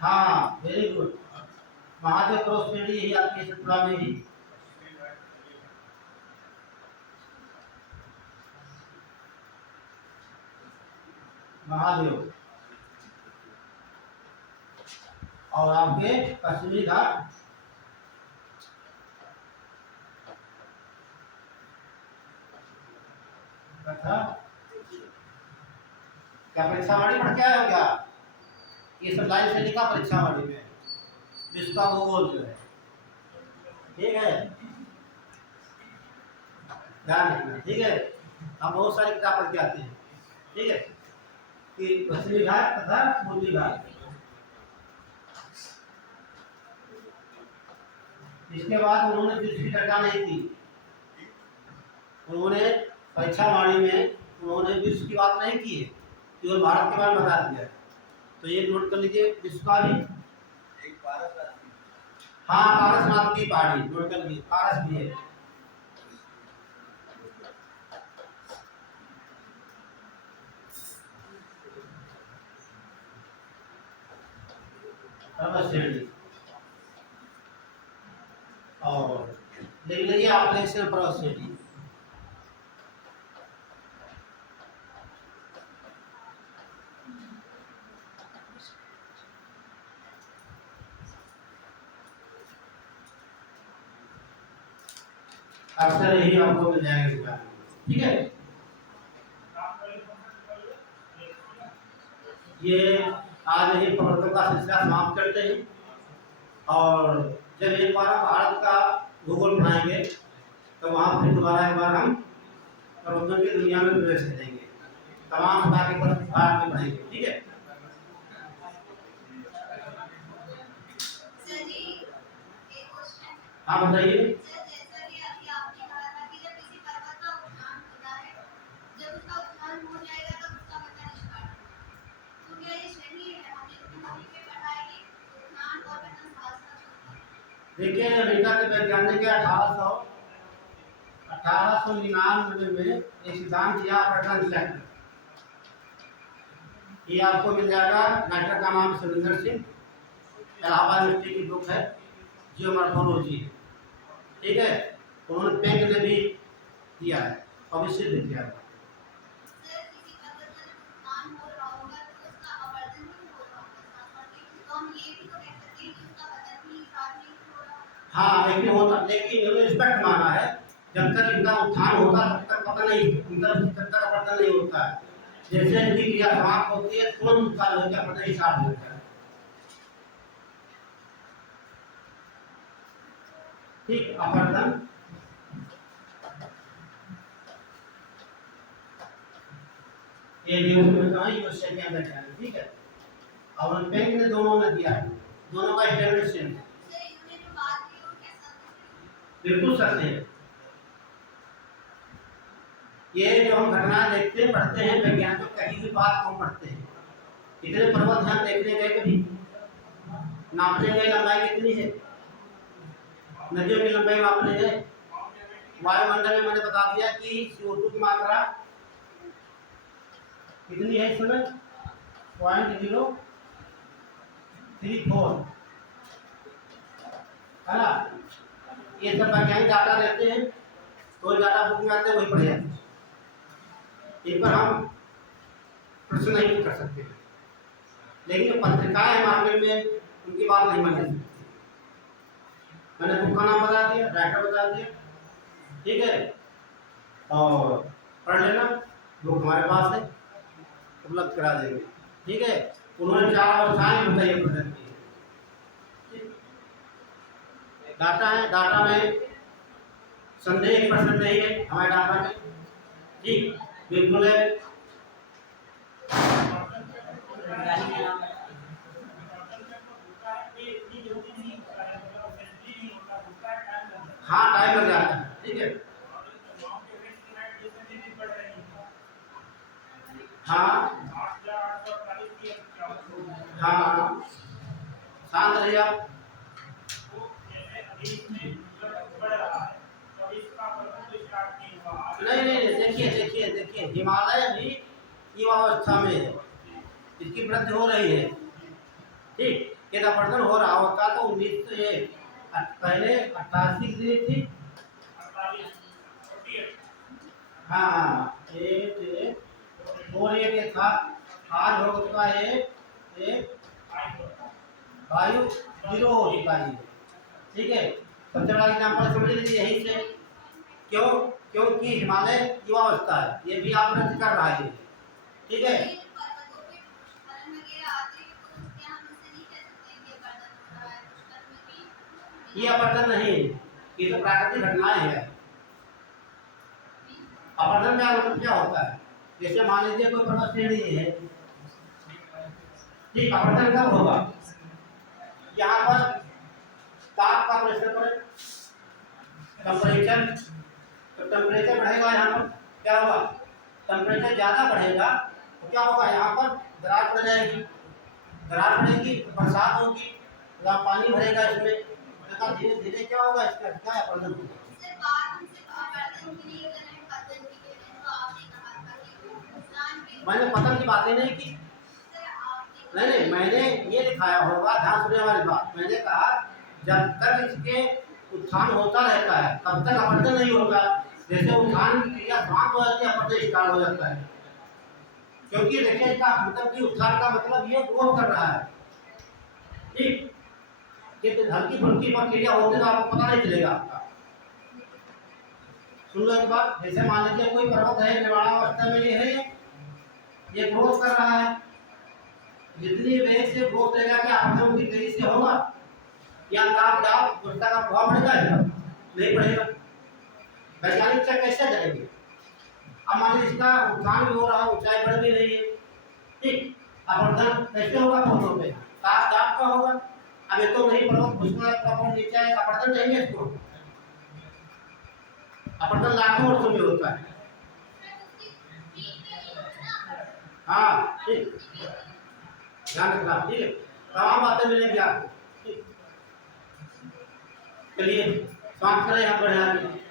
हाँ वेरी गुड, महादेव पर्वत श्रेणी यही आती है सतपुड़ा में ही। महादेव और आपके पश्चिमी घाट तथा क्या परीक्षा वाणी पढ़ के आए हो क्या? ये सब लाइन से लिखा परीक्षा वाणी में, विश्व का भूगोल जो है, ठीक है, ध्यान रखना, ठीक है। हम बहुत सारी किताब पढ़ के आते हैं, ठीक है, कि पश्चिमी घाट तथा पूर्वी घाट। इसके बाद उन्होंने विश्व की चर्चा नहीं की, उन्होंने परीक्षा वाणी में उन्होंने विश्व की बात नहीं की है, केवल भारत के बारे में बता दिया। तो ये नोट कर लीजिए, विश्व का भी एक पारसनाथ, हाँ पारसनाथ की पहाड़ी नोट कर लीजिए, पारस भी है। पर्वत श्रेणी और लिख लीजिए आपलेशियन पर्वत श्रेणी। अक्सर यही आपको मिल जाएगा, ठीक है। ये आज यही पर्वतों का सिलसिला समाप्त करते हैं, और जब एक बार भारत का भूगोल पढ़ाएंगे तो वहाँ फिर दोबारा एक बार हम पर्वतों की दुनिया में प्रवेश करेंगे, तमाम प्रकार के पर्वत भारत में पढ़ेंगे, ठीक है। हाँ बताइए। देखिए अमेरिका के वैज्ञानिक 1899 में एक सिद्धांत दिया पैटर्न सेट, ये आपको मिल जाएगा। राइटर का नाम सुरेंद्र सिंह, इलाहाबाद यूनिवर्सिटी की बुक है, जियोमॉर्फोलॉजी, ठीक है। उन्होंने पेंग ने भी दिया है, अवश्य भी दिया है। हाँ लेकिन होता, लेकिन इन्होंने रिस्पेक्ट माना है, जब तक इनका उत्थान होता तब तक पता नहीं, तब तक पता नहीं होता है। जैसे इनकी क्रिया समाप्त होती है तुरंत उत्थान होता है, पता ही स्टार्ट होता है, ठीक। अपरदन ये न्यूज में कहा यूएसए के अंदर है, ठीक है। और पेंग ने दोनों में दिया है, दोनों का स्टैंडर्ड सेम है, बिल्कुल सत्य है। ये जो हम घटनाएं देखते हैं पढ़ते हैं, विज्ञान में कहीं भी बात कम पढ़ते हैं। इतने पर्वत हम देखने गए, कभी नापने गए लंबाई कितनी है, नदियों की लंबाई नापने गए, वायुमंडल में मैंने बता दिया कि CO2 की मात्रा कितनी है इस समय 0.034 है ना। ये सब वैज्ञानिक डाटा देते हैं, तो डाटा बुक में आते हैं, वही पढ़े जाते हैं, इन पर हम प्रश्न नहीं कर सकते। लेकिन जो पत्रिकाएं मार्केट में, उनकी बात नहीं मानी सकती। मैंने बुक का नाम बता दिया, राइटर बता दिया, ठीक है, और पढ़ लेना, बुक हमारे पास है, उपलब्ध करा देंगे, ठीक है। उन्होंने 4 अवस्थाएं बताइए प्रदर्शन की, डाटा है, डाटा में संदेह प्रश्न नहीं है हमारे डाटा में, ठीक, बिल्कुल है। हाँ टाइम लग जाता है, ठीक है। हाँ हाँ शांत रहिए आप। नहीं देखिए देखिए देखिए, हिमालय भी युवावस्था में है, इसकी वृद्धि हो रही है, ठीक। यदि अपवर्तन हो रहा होता तो 19 पहले 88 डिग्री थी, हाँ 8 था, आज हो चुका है एक वायु जीरो हो चुका है। ठीक है, सबसे बड़ा एग्जाम्पल समझ लीजिए यही से। क्यों? क्योंकि हिमालय युवावस्था है, ये भी आप नष्ट कर रहा है। ठीक है, ये अपरदन नहीं, ये तो प्राकृतिक घटनाएं हैं। अपरदन का मतलब क्या होता है? जैसे मान लीजिए कोई पर्वत श्रेणी है, ठीक, अपरदन कब होगा? यहाँ पर ताप का प्रेशर पर टेम्परेचर, तो टेम्परेचर बढ़ेगा, यहाँ पर क्या होगा? टेम्परेचर ज्यादा बढ़ेगा तो क्या होगा? यहाँ पर दरार पड़ जाएगी, दरार पड़ेगी तो बरसात होगी, तो पानी भरेगा इसमें, धीरे धीरे क्या होगा? इसका क्या अपरदन होगा। मैंने पतन की बातें नहीं की, नहीं, मैंने ये दिखाया होगा, ध्यान सुनने वाली बात। मैंने कहा जब तक इसके उत्थान होता रहता है तब तक अपरदन नहीं होता। जैसे उत्थान की क्रिया समाप्त हो जाती है, अपरदन स्टार्ट हो जाता है। क्योंकि देखिए इसका मतलब कि उत्थान का मतलब ये ग्रोथ कर रहा है। ठीक, ये तो हल्की फुल्की प्रक्रिया होती तो आपको पता नहीं चलेगा आपका। सुन लो एक बात, जैसे मान लीजिए कोई पर्वत है, निर्माणावस्था में ये है, ये ग्रोथ कर रहा है। जितनी वेग से ग्रोथ रहेगा क्या अपरदन उतनी तेजी से होगा? या ताप उसका का प्रभाव पड़ेगा? इसका नहीं पड़ेगा। वैज्ञानिक चेक कैसे करेंगे? अब मान लीजिए इसका उत्थान भी हो रहा है, ऊंचाई बढ़ भी रही है, ठीक, अपरदन कैसे होगा? पर्वतों पे ताप का होगा। अब ये तो नहीं, पर्वत भूस्खलन नीचे आएगा, अपरदन नहीं है इसको। अपरदन लाखों वर्षों में होता है। हाँ, ठीक, ध्यान रखना। ठीक है, तमाम बातें मिलेंगी आपको। ठीक, चलिए स्वागत करें यहाँ पर। यहाँ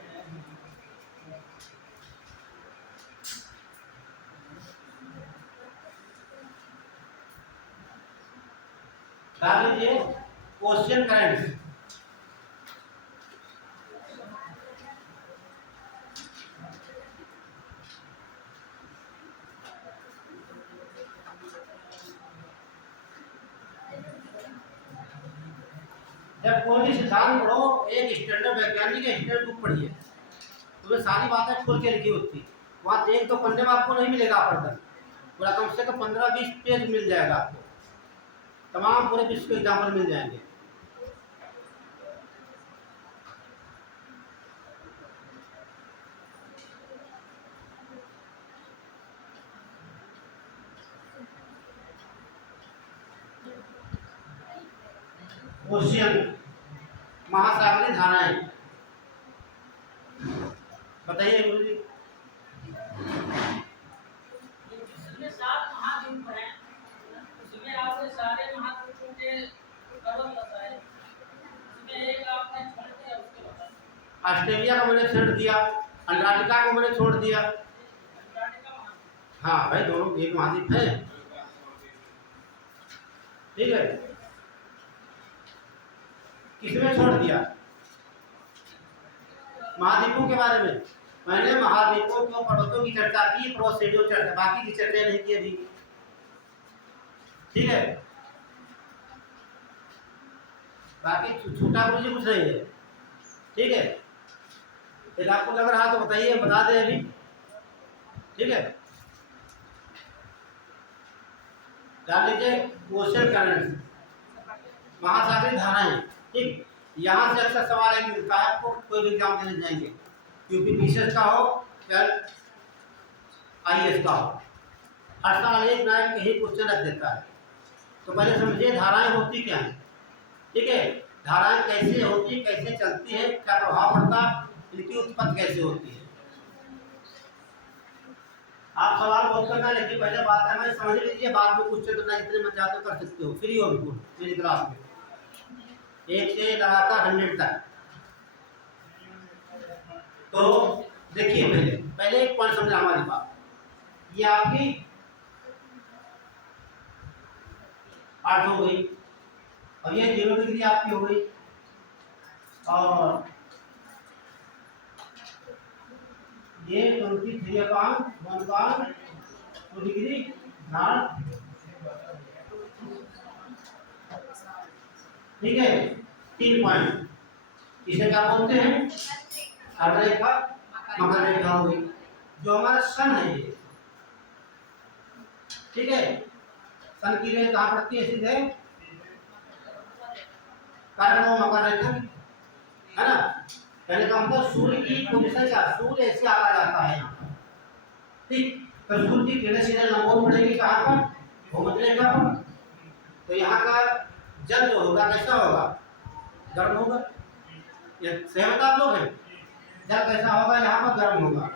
डाल लीजिए क्वेश्चन करेंट। जब कोई भी सिद्धांत पढ़ो, एक स्टैंडर्ड वैज्ञानिक के स्टैंडर्ड बुक पढ़िए, तो सारी बातें खोल के लिखी होती। वहाँ एक तो पन्ने में आपको नहीं मिलेगा अपरदन, पूरा कम से कम 15-20 पेज मिल जाएगा आपको, तमाम पूरे विश्व के एग्जाम्पल मिल जाएंगे। क्वेश्चन, महासागरीय धाराएं बताइए गुरु जी। जिसमें 7 महाद्वीप हैं, उसमें आपने सारे महाद्वीपों के पर्वत बताए, उसमें एक आपने छोड़ दिया, उसके बताइए। ऑस्ट्रेलिया को मैंने छोड़ दिया, अंटार्कटिका को मैंने छोड़ दिया। हाँ भाई, दोनों एक महाद्वीप है। ठीक है, किसमें छोड़ दिया? महाद्वीपों के बारे में मैंने महाद्वीपों को पर्वतों की चर्चा की, पर्वत श्रेणियों की चर्चा, बाकी की चर्चा नहीं की अभी। ठीक है, बाकी छोटा गुरु जी पूछ रही है। ठीक है, यदि आपको लग रहा तो बताइए, बता दें अभी। ठीक है, डाल लीजिए क्वेश्चन करंट, महासागरीय धाराएं। ठीक, यहाँ से अक्सर सवाल एक मिलता है आपको, कोई भी एग्जाम देने जाएंगे, क्योंकि पीसीएस का हो या आईएएस का हो, हर साल एक ना एक यही क्वेश्चन रख देता है। तो पहले समझिए धाराएं होती क्या है। ठीक है, धाराएं कैसे होती, कैसे चलती है, क्या प्रभाव पड़ता है, इनकी उत्पत्ति कैसे होती है। आप सवाल बहुत करना, लेकिन पहले बात है मैं समझ लीजिए, बाद में क्वेश्चन करना जितने मन चाहते कर सकते हो, फ्री हो बिल्कुल मेरी क्लास में, 1 से लगाकर 100 तक। तो देखिए पहले एक पॉइंट समझना हमारी बात, ये आपकी 8 हो गई, और ये 0 डिग्री आपकी हो गई, और ये 23.1 डिग्री नाड़, ठीक है, 3 पॉइंट, इसे क्या बोलते हैं? अर्ध रेखा, मकर रेखा हो गई। जो हमारा सन है ये, ठीक है, सन की रेखा कहाँ पड़ती है? सीधे कर्क मकर रेखा, है ना। कहने का मतलब सूर्य की पोजीशन क्या, सूर्य ऐसे आगा जाता है यहाँ पर, ठीक। तो सूर्य की किरणें सीधे लंबवत पड़ेगी कहाँ पर? भूमध्य रेखा पर। तो यहाँ का जल जो होगा कैसा होगा? गर्म होगा। ये सहमत आप लोग हैं? जल कैसा होगा? यहाँ पर गर्म होगा।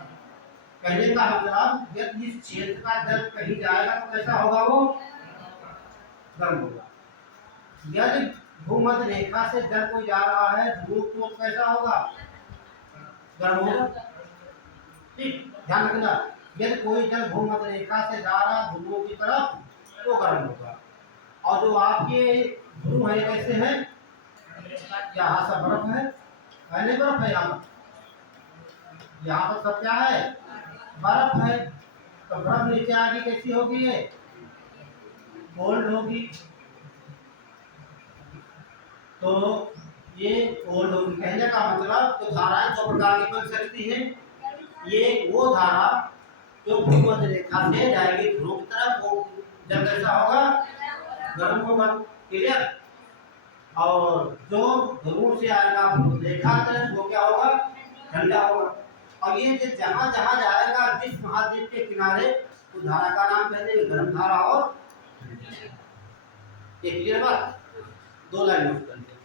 कहने का मतलब यदि इस क्षेत्र का जल कहीं जाएगा तो कैसा होगा? वो गर्म होगा। यदि भूमध्य रेखा से जल कोई जा रहा है ध्रुव तो कैसा होगा? गर्म होगा, ठीक। ध्यान रखना, यदि कोई जल भूमध्य रेखा से जा रहा है ध्रुवों की तरफ तो गर्म होगा। और जो आपके ध्रुव है कैसे हैं? यहाँ सब बर्फ है, पहले बर्फ है यहाँ पर सब क्या है? बर्फ है। तो बर्फ नीचे आगे कैसी होगी? ये कोल्ड होगी। तो ये कोल्ड होगी। कहने का मतलब तो धाराएं दो प्रकार की बन सकती हैं। ये वो धारा जो भूमध्य रेखा से जाएगी ध्रुव की तरफ, वो जब कैसा होगा? गर्म होगा, क्लियर। और जो ध्रुव से आएगा रेखा तरफ वो क्या होगा? ठंडा होगा। और ये जहां जहां जाएगा जिस महाद्वीप के किनारे उस धारा का नाम कहते हैं गर्म धारा। और ये क्लियर बात? 2 लाइन में कर दिया।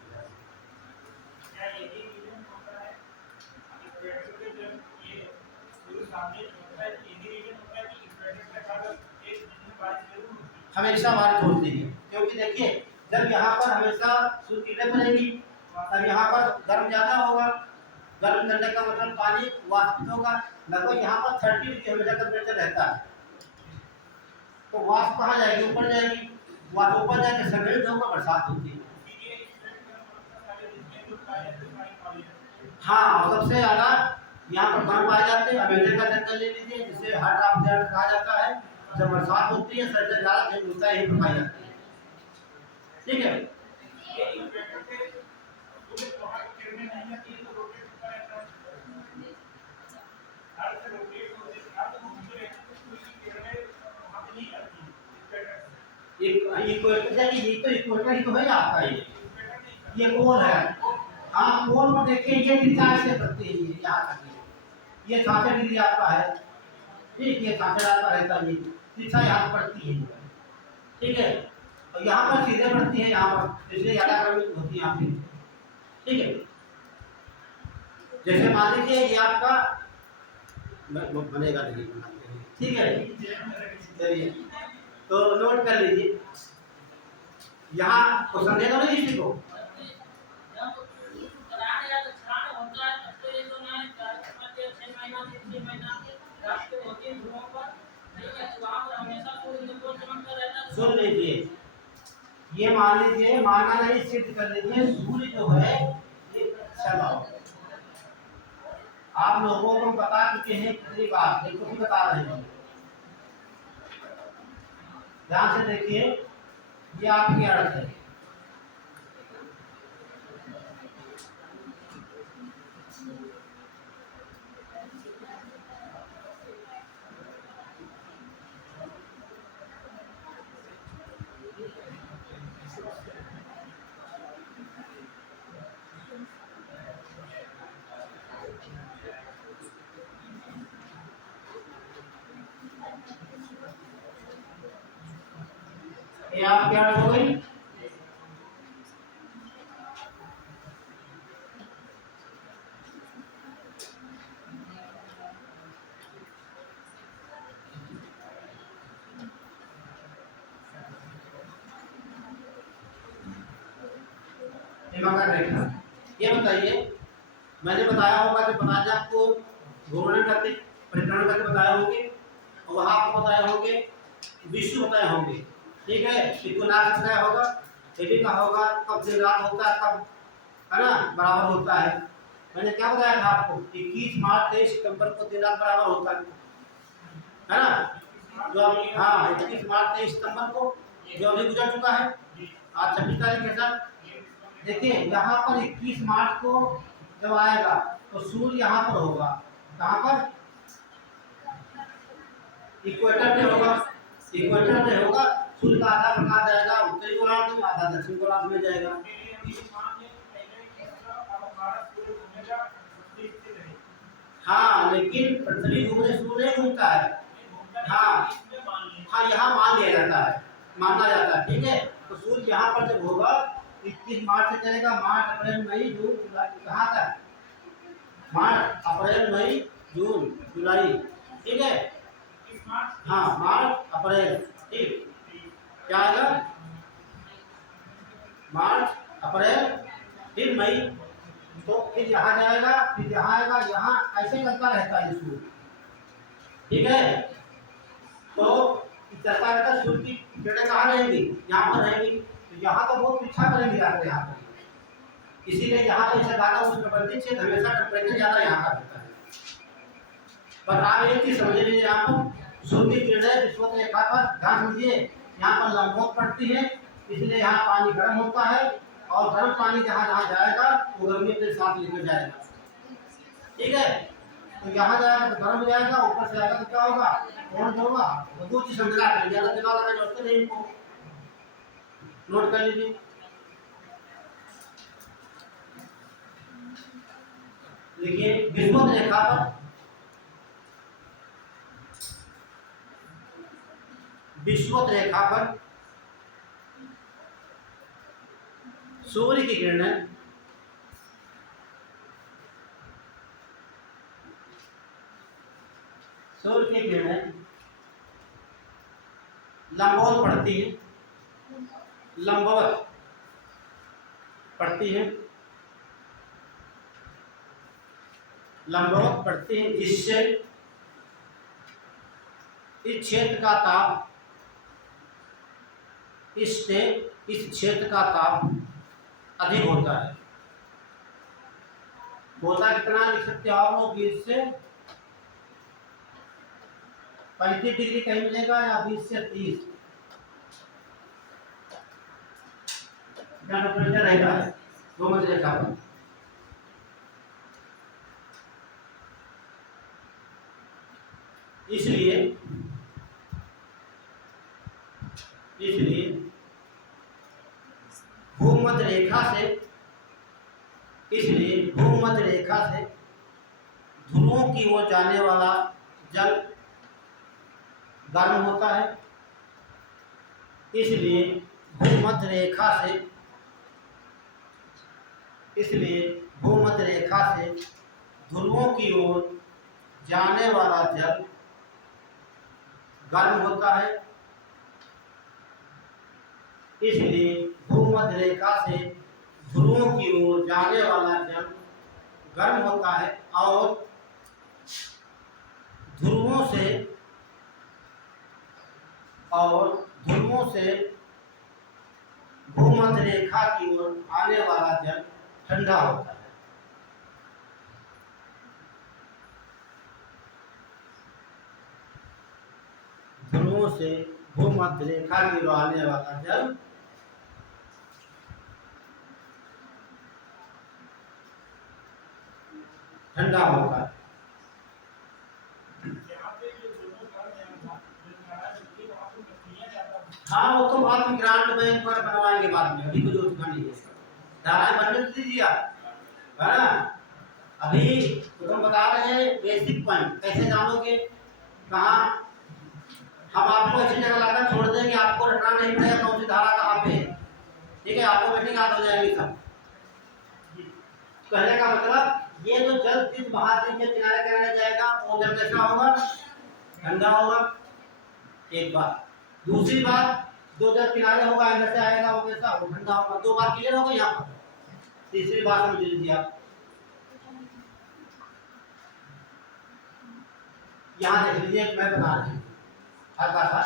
हमेशा बारिश होती है, क्योंकि देखिए जब यहाँ पर हमेशा सूर्य किरणें पड़ेगी तब यहाँ पर गर्म ज्यादा होगा। गर्म करने का मतलब पानी वाष्पित होगा। लगभग यहाँ पर 30 डिग्री हमेशा टेम्परेचर रहता है। तो वाष्प कहाँ जाएगी? ऊपर जाएगी। वाष्प ऊपर जाके संग्रहित होकर बरसात होती है। हाँ, और सबसे ज्यादा यहाँ पर बर्फ पाए जाते हैं। अमेरिका का जंगल ले लीजिए जिसे हार्ट ऑफ द अर्थ कहा जाता है। जब बरसात होती है सबसे ज्यादा ठंड होता है, यही पाई जाती है, ठीक है। ये तो इक्वेटर ही तो है आपका, ये पोल है। हाँ, पोल पर देखिए ये दिशा से करते हैं, ये यहाँ तक ये 66 डिग्री आपका है, ठीक। ये 66 आपका रहता है, ये दिशा यहाँ पड़ती है, ठीक है। और यहाँ पर सीधे पड़ती है यहाँ पर, इसलिए ज्यादा गर्मी होती है यहाँ पे, ठीक है। जैसे मान लीजिए ये आपका बनेगा, ठीक है। चलिए तो नोट कर लीजिए, यहाँ क्वेश्चन दे दो ना किसी को। सुन लीजिए, ये मान लीजिए, मानना नहीं, सिद्ध कर लीजिए, सूर्य जो है ये चलो आप लोगों को बता चुके हैं कितनी बार, देखो भी बता रहे हैं, ध्यान से देखिए। ये आपकी अर्थ है, ये आपकी अर्थ हो गई। ये बताइए, मैंने बताया होगा कि बताया आपको घूर्णन करके परिक्रमा करके बताए होंगे, और वहां आपको बताए होंगे विश्व बताए होंगे, ठीक है। इक्विनॉक्स बताया होगा, ये भी कहा होगा कब दिन रात होता है, कब, है ना, बराबर होता है। मैंने क्या बताया था आपको? 21 मार्च 23 सितंबर को दिन रात बराबर होता है ना। जो अभी हाँ 31 मार्च 23 सितंबर को जो अभी गुजर चुका है, आज 26 तारीख है सर। देखिए यहाँ पर 21 मार्च को जब आएगा तो सूर्य यहाँ पर होगा, कहाँ पर, इक्वेटर पे होगा। इक्वेटर पे होगा, सूर्य का आधा प्रकाश जाएगा उत्तरी गोलार्ध में, आधा दक्षिण गोलार्ध में जाएगा। हाँ लेकिन पृथ्वी घूमने सूर्य नहीं घूमता है। हाँ हाँ यहाँ मान लिया जाता है, माना जाता है, ठीक है। तो सूर्य यहाँ पर जब होगा 21 मार्च से चलेगा, मार्च अप्रैल मई जून जुलाई, कहाँ तक, मार्च अप्रैल मई जून जुलाई, ठीक है। हाँ मार्च अप्रैल, ठीक, क्या आएगा, मार्च अप्रैल फिर मई, तो फिर यहाँ जाएगा, फिर यहाँ आएगा, यहाँ ऐसे चलता रहता है सूर्य, ठीक है। तो चलता रहता है, सूर्य की किरणें कहाँ रहेंगी, यहाँ पर रहेंगी, तो यहाँ तो बहुत पीछा करेंगे आगे यहाँ पर, इसीलिए यहाँ पर ऐसा ज़्यादा उष्णकटिबंधीय क्षेत्र हमेशा टेम्परेचर ज़्यादा यहाँ का रहता है। पर आप एक चीज समझ लीजिए, यहाँ पर सूर्य की किरणें विषुवत रेखा पर, ध्यान दीजिए, यहाँ पर लंबवत पड़ती है, इसलिए यहाँ पानी गर्म होता है, और गर्म पानी जहाँ जहाँ जाएगा वो गर्मी के साथ लेकर जाएगा, ठीक है। तो यहाँ जाएगा तो गर्म जाएगा, ऊपर से आएगा तो क्या होगा, कौन होगा, वो दो चीज समझ रहा है, ज्यादा दिमाग लगाने की जरूरत नहीं, इनको नोट कर लीजिए। देखिए विषुवत रेखा पर, विषुवत रेखा पर सूर्य की किरणें लंबवत पड़ती है, लंबवत पड़ती है, लंबवत पड़ती है, जिससे इस क्षेत्र का ताप, इस क्षेत्र का ताप अधिक होता है। होता कितना लिख सकते हो आप लोग, 20 से 35 डिग्री कहीं मिलेगा, या 20 से 30 टेम्परेचर रहेगा भूमध्य रेखा पर। इसलिए भूमध्य रेखा से ध्रुवों की ओर जाने वाला जल गर्म होता है, इसलिए भूमध्य रेखा से ध्रुवों की ओर जाने वाला जल गर्म होता है, इसलिए भूमध्य रेखा से ध्रुवों की ओर जाने वाला जल गर्म होता है, और ध्रुवों से भूमध्य रेखा की ओर आने वाला जल ठंडा होता है। ध्रुवों से भूमध्य रेखा की ओर आने वाला जल ठंडा होता है। हाँ वो तो बाद में ग्रांट बैंक पर बनवाएंगे बाद में, अभी तो जो नहीं है, धाराएं बनने दीजिए आप, है ना। अभी तो हम बता रहे हैं बेसिक पॉइंट, कैसे जानोगे, कहाँ हम आपको अच्छी जगह लाकर छोड़ देंगे, आपको रटना नहीं पड़ेगा कौन सी धारा कहाँ पे है, ठीक है, आपको बैठिंग याद हो जाएगी सब। कहने का मतलब ये जो जल जिस महाद्वीप के किनारे किनारे जाएगा वो जल कैसा होगा, ठंडा होगा, एक बात। दूसरी बात, जो जल किनारे होगा अंदर से आएगा वो कैसा, वो ठंडा होगा। दो बात क्लियर होगा यहाँ पर। तीसरी बात समझ लीजिए आप, यहाँ देख लीजिए, मैं बता रही हूँ हल्का सा,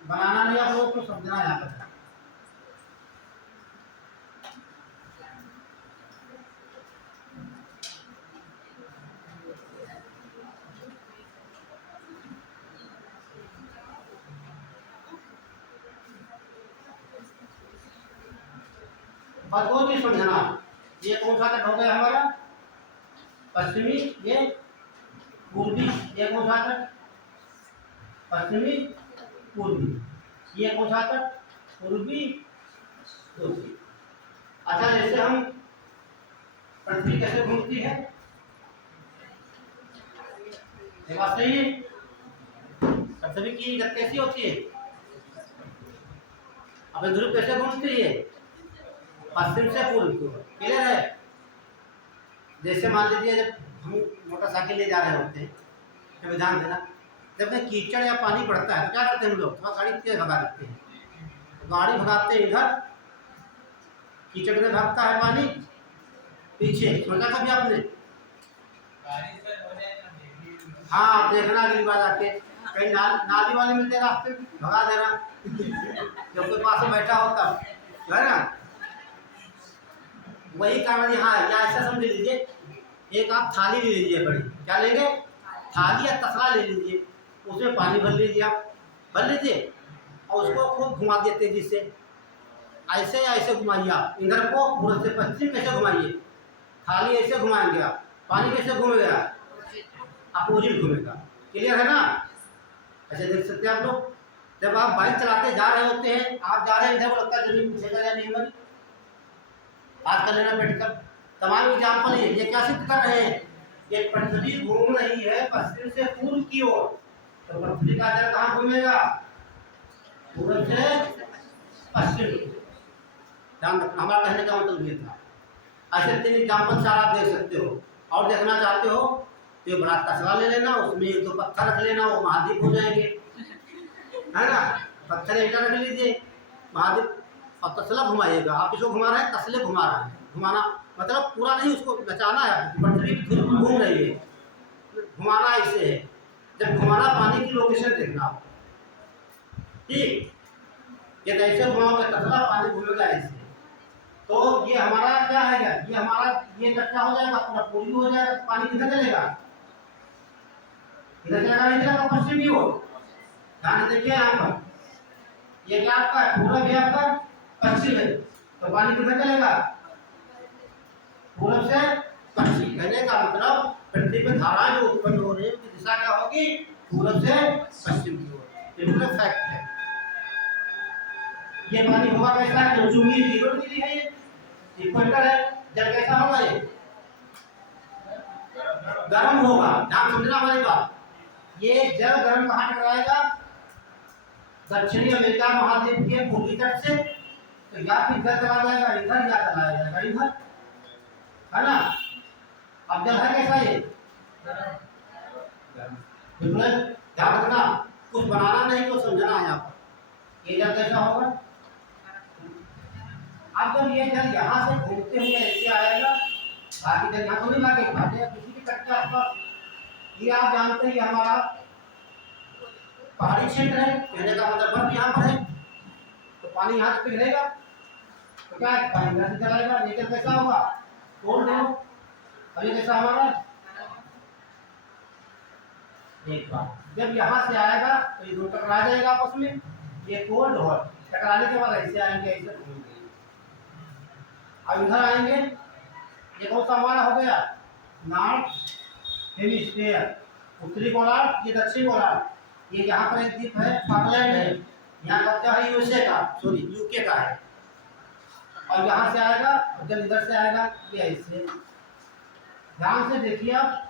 बनाना नहीं आप लोग को समझना यहाँ पर। और दो चीज समझना, ये कौन सा तट हो गया हमारा, पश्चिमी, ये पूर्वी, ये कौन सा तट, पश्चिमी पूर्वी, ये कौन सा तट, पूर्वी उत्तरी। अच्छा, जैसे हम पृथ्वी कैसे घूमती है, ये बात सही है, पृथ्वी की गति कैसी होती है, अपने ध्रुव कैसे घूमती है, पश्चिम से पूर्व की ओर, क्लियर है। जैसे मान लीजिए जब हम मोटरसाइकिल ले जा रहे होते हैं, जब ध्यान देना, जब में कीचड़ या पानी पड़ता है तो क्या करते हैं हम लोग, थोड़ा गाड़ी तेज भगा देते हैं, तो गाड़ी भगाते हैं इधर, कीचड़ में भागता है पानी पीछे, समझा कभी आपने, हाँ देखना अगली बार आके कहीं नाली वाले मिलते रास्ते भगा देना, जब कोई पास में बैठा हो तब, है ना। वही कारण यहाँ है, या ऐसा समझ लीजिए, एक आप थाली ले लीजिए बड़ी, क्या लेंगे, थाली या तसला ले लीजिए, उसमें पानी भर लीजिए, आप भर लीजिए और उसको खूब घुमा दिए तेजी से, ऐसे या ऐसे घुमाइए आप, इधर को पूर्व से पश्चिम कैसे घुमाइए, थाली ऐसे घुमाएंगे आप, पानी कैसे घूमेगा, अपोजिट घूमेगा, क्लियर है ना। अच्छा देख सकते हैं आप लोग, जब आप बाइक चलाते जा रहे होते हैं, आप जा रहे हैं इधर, लगता है जमीन पूछेगा या नहीं बनी, बात कर लेना बैठ कर, तमाम एग्जाम्पल है, ये क्या सिद्ध कर रहे हैं, ये पृथ्वी घूम रही है पश्चिम से पूर्व की ओर, तो पृथ्वी का आधार कहाँ घूमेगा, पूर्व से पश्चिम, ध्यान रखना, हमारा कहने का मतलब ये था। ऐसे 3 एग्जाम्पल 4 आप देख सकते हो, और देखना चाहते हो तो ये बड़ा तसला ले लेना, उसमें 1-2 पत्थर रख लेना, वो महाद्वीप हो जाएंगे, है ना, पत्थर एक रख लीजिए, महाद्वीप, और तसला घुमाइएगा, आप इसको घुमा रहे हैं, तसले घुमा रहे हैं, घुमाना मतलब पूरा नहीं, उसको नचाना है, पृथ्वी घूम रही है, घुमाना ऐसे है, जब घुमाना पानी की लोकेशन देखना, ठीक, ये ऐसे घुमाओगे तसला, पानी घूमेगा ऐसे, तो ये हमारा क्या है, ये हमारा ये इकट्ठा हो जाएगा, पूरा पूरी हो जाएगा, पानी किधर चलेगा, इधर चलेगा, नहीं चलेगा, पश्चिमी हो, ध्यान देखिए यहाँ पर, ये क्या आपका पूरब है, आपका पश्चिम है, तो पानी किधर चलेगा, पूरब से पश्चिम, कहने का मतलब पृथ्वी पे धाराएं जो उत्पन्न हो रही है उनकी दिशा क्या होगी, पूरब से पश्चिम की ओर, ये पूरा फैक्ट है। ये पानी होगा कैसा है, चुंगी 0 डिग्री है, ये इक्वेटर है, जब कैसा होगा, ये गर्म होगा, ध्यान समझना हमारी बात, ये जल गर्म कहाँ टकराएगा, दक्षिणी अमेरिका महाद्वीप के पूर्वी तट से, तो या फिर इधर चला जाएगा, इधर या चला जाएगा इधर, है ना। अब जल है कैसा, ये ध्यान रखना, कुछ बनाना नहीं, कुछ समझना है यहाँ पर, ये जल कैसा होगा, अब जब ये जल यहाँ से घूमते हुए ऐसे आएगा, बाकी जल यहाँ तो नहीं लागे, भाटे किसी भी तट के आसपास, ये आप जानते हैं हमारा पहाड़ी क्षेत्र है, कहने का मतलब बर्फ यहाँ पर है, तो पानी यहाँ से पिघलेगा, तो क्या है, पानी यहाँ से चलाएगा, नेचर कैसा होगा, कोल्ड है, अब ये कैसा हमारा, एक बार जब यहाँ से आएगा तो ये 2 टकरा जाएगा आपस में, ये कोल्ड और टकराने के बाद ऐसे आएंगे, ऐसे घूमेंगे, अब इधर आएंगे, ये कौन सा हमारा हो गया, नॉर्थ हेमिस्फीयर, उत्तरी गोलार्ध, ये दक्षिण गोलार्ध, ये यहाँ पर एक द्वीप है, फॉकलैंड है, यहाँ कब्जा है यूएसए का, सॉरी यूके का है, और यहाँ से आएगा, और जब इधर से आएगा ये ऐसे, ध्यान से देखिए आप,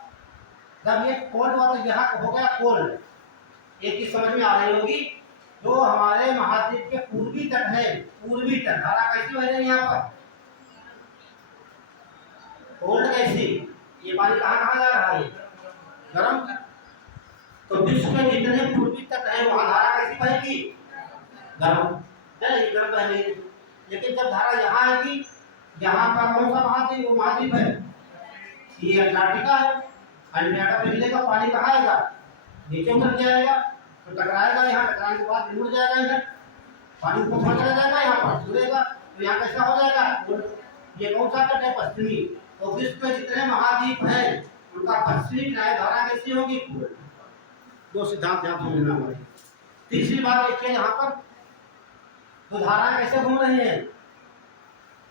जब ये कोल्ड वाला यहाँ हो गया कोल्ड, एक चीज समझ में आ रही होगी, जो हमारे महाद्वीप के पूर्वी तट है, पूर्वी तट, धारा कैसी बह रही है यहाँ पर, कोल्ड कैसी, ये पानी कहाँ कहाँ जा रहा है, गर्म, तो विश्व के जितने पूर्वी तट है वहाँ धारा कैसी बहेगी, गर्म है, ये गर्म बह रही है, लेकिन जब धारा यहाँ आएगी, यहाँ का कौन सा महाद्वीप, वो महाद्वीप है, ये अंटार्कटिका है, अंटार्कटिका में मिलेगा पानी कहाँ आएगा, नीचे उतर जाएगा, तो टकराएगा, यहाँ टकराने के बाद मुड़ जाएगा, इधर पानी ऊपर चला जाएगा, यहाँ पर जुड़ेगा, तो यहाँ कैसा हो जाएगा, ये कौन सा तट है, पश्चिमी, तो विश्व में जितने महाद्वीप हैं उनका पश्चिमी किनारे धारा कैसी होगी, दो सिद्धांत यहाँ समझना हमारे। तीसरी बात देखिए यहाँ पर, तो धारा कैसे घूम रही है,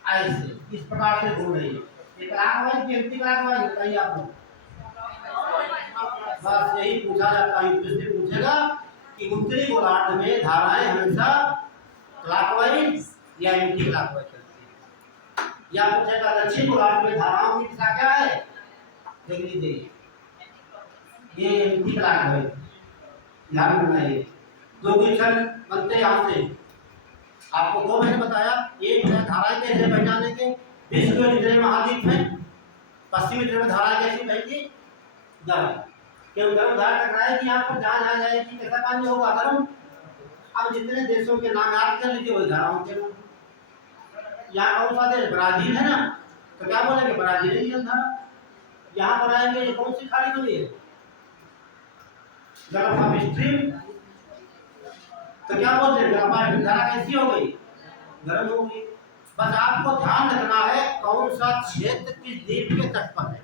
ऐसे इस प्रकार से घूम रही है। ये क्लॉकवाइज कि एंटी क्लॉकवाइज बताइए आप लोग। बस यही पूछा जाता है, यूपीएससी पूछेगा कि उत्तरी गोलार्ध में धाराएं हमेशा क्लॉकवाइज या एंटी क्लॉकवाइज चलती है, या पूछेगा दक्षिण गोलार्ध में धाराओं की दिशा क्या है, देख लीजिए ये एंटी क्लॉकवाइज। ध्यान रखना ये दो क्वेश्चन बनते यहाँ से। आपको दो मैंने बताया, एक है धाराएं कैसे पहचानने के, विश्व के कितने महाद्वीप में, पश्चिमी ध्रुव में धाराएं कैसी बहेगी, गर्म, क्यों गर्म धारा टकराएगी यहाँ पर, जहाँ जहाँ जाएगी कैसा पानी होगा, गर्म। अब जितने देशों के नाम याद कर लीजिए वही धाराओं के नाम। यहाँ कौन सा देश, ब्राजील है ना, तो क्या बोलेंगे ब्राजीलियन धारा। यहाँ पर आएंगे ये कौन सी खाड़ी बनी है, गल्फ ऑफ स्ट्रीम, तो क्या बोलते हैं गल्फ ऑफ स्ट्रीम धारा कैसी हो गई, गर्म हो गई। बस आपको ध्यान रखना है कौन सा क्षेत्र किस द्वीप के तट पर है।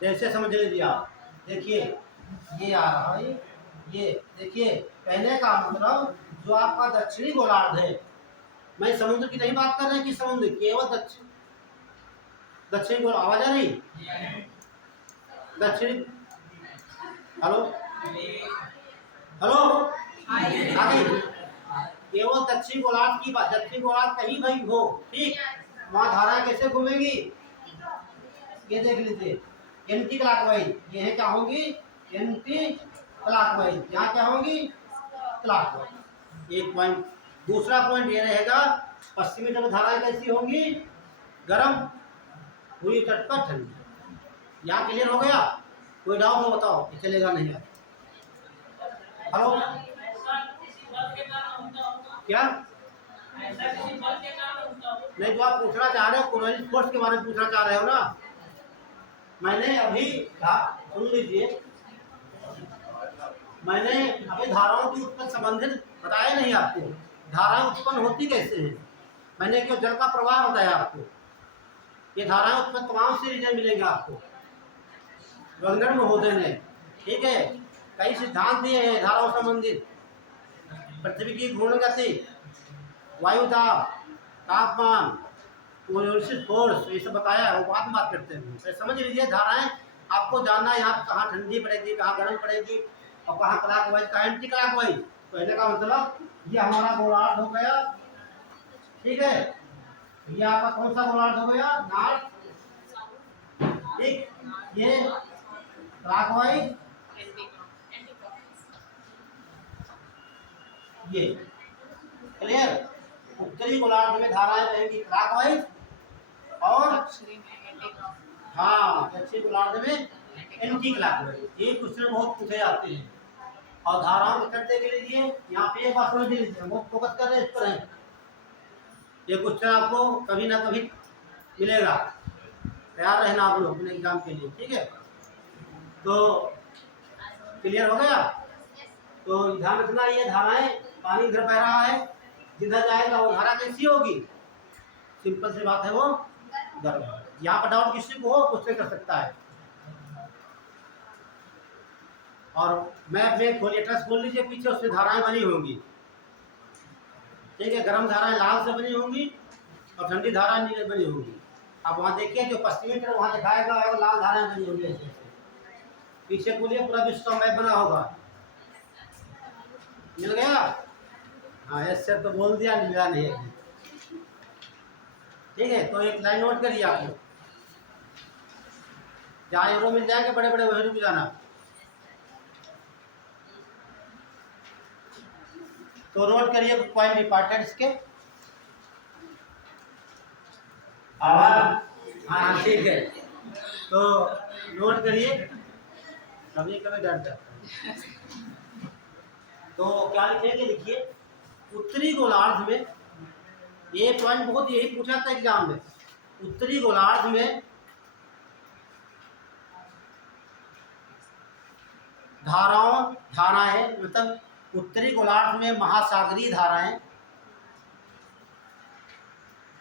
जैसे समझ लीजिए आप, देखिए ये आ रहा है, ये देखिए कहने का मतलब जो आपका दक्षिणी गोलार्ध है, मैं समुद्र की नहीं बात कर रहा कि समुद्र, केवल दक्षिण गोलार्ध, आवाज आ रही, दक्षिण, हेलो हेलो आगे, केवल दक्षिण गोलार्ध की बात, दक्षिण गोलार्ध कहीं भाई हो, ठीक, वहां धाराएं कैसे घूमेंगी, ये देख लीजिए एंटी क्लॉकवाइज, ये है क्या होंगी, एंटी क्लॉकवाइज, यहाँ क्या होंगी, क्लॉकवाइज। एक पॉइंट। दूसरा पॉइंट ये रहेगा पश्चिमी तट धाराएं कैसी होंगी, गर्म, पूरी तट पर ठंडी। यहाँ क्लियर हो गया, कोई डाउट हो बताओ, ये चलेगा नहीं है। हेलो क्या नहीं, जो आप पूछना चाह रहे हो कोरोनिल फोर्स के बारे में पूछना चाह रहे हो ना, मैंने अभी सुन लीजिए, मैंने अभी धाराओं की उत्पत्ति संबंधित बताया नहीं आपको, धाराएं उत्पन्न होती कैसे हैं, मैंने क्यों जल का प्रवाह बताया आपको। ये धाराएं उत्पन्न तमाम से रीजन मिलेंगे आपको वंगण महोदय ने, ठीक है, कई सिद्धांत दिए हैं धाराओं संबंधित, पृथ्वी की घूर्ण गति, वायु दाब, तापमान, फोर्स, ये सब बताया है, वो बात करते हैं। तो समझ लीजिए धाराएं आपको जानना है यहाँ कहाँ ठंडी पड़ेगी, कहाँ गर्म पड़ेगी, और कहाँ क्लॉकवाइज, कहाँ एंटी क्लॉकवाइज। कहने का मतलब ये हमारा गोलार्ध हो गया, ठीक है, ये आपका कौन सा गोलार्ध हो गया, नॉर्थ, ठीक, ये क्लॉकवाइज, ये क्लियर। उत्तरी गोलार्ध में धाराएं रहेंगी क्लॉकवाइज, और हाँ दक्षिण गोलार्ध में एंटी क्लॉकवाइज। ये क्वेश्चन बहुत पूछे जाते हैं, और धाराओं के करते के लिए यहाँ पे एक बात समझ लीजिए, बहुत फोकस कर रहे हैं इस पर है, ये क्वेश्चन आपको कभी ना कभी मिलेगा, तैयार रहना आप लोग अपने एग्जाम के लिए, ठीक है। तो क्लियर हो गया, तो ध्यान रखना ये धाराएं, पानी इधर बह रहा है, जिधर जाएगा वो धारा कैसी होगी, सिंपल सी बात है, वो गर्म। यहाँ पर डाउट किसी को हो क्वेश्चन कर सकता है। और मैप में खोलिए, ट्रस खोल लीजिए पीछे, उसमें धाराएं बनी होंगी, ठीक है, गर्म धाराएं लाल से बनी होंगी और ठंडी धाराएं नीले बनी होंगी। अब वहाँ देखिए जो पश्चिमी तरफ वहाँ दिखाएगा वो लाल धाराएं बनी होंगी ऐसे, पीछे खोलिए पूरा विश्व का मैप बना होगा, मिल गया, हाँ ऐसे तो बोल दिया, मिला नहीं है, ठीक है। तो एक लाइन नोट करिए आप लोग, जहाँ एरो मिल जाएंगे बड़े बड़े वही रुक जाना। तो नोट करिए पॉइंट इंपॉर्टेंट के, आवाज, हाँ ठीक है, तो नोट करिए, कभी कभी डर जाता है। तो क्या लिखेंगे, लिखिए उत्तरी गोलार्ध में, ये पॉइंट बहुत यही पूछा था एग्जाम में, उत्तरी गोलार्ध में धाराएं मतलब उत्तरी गोलार्ध में महासागरीय धाराएं,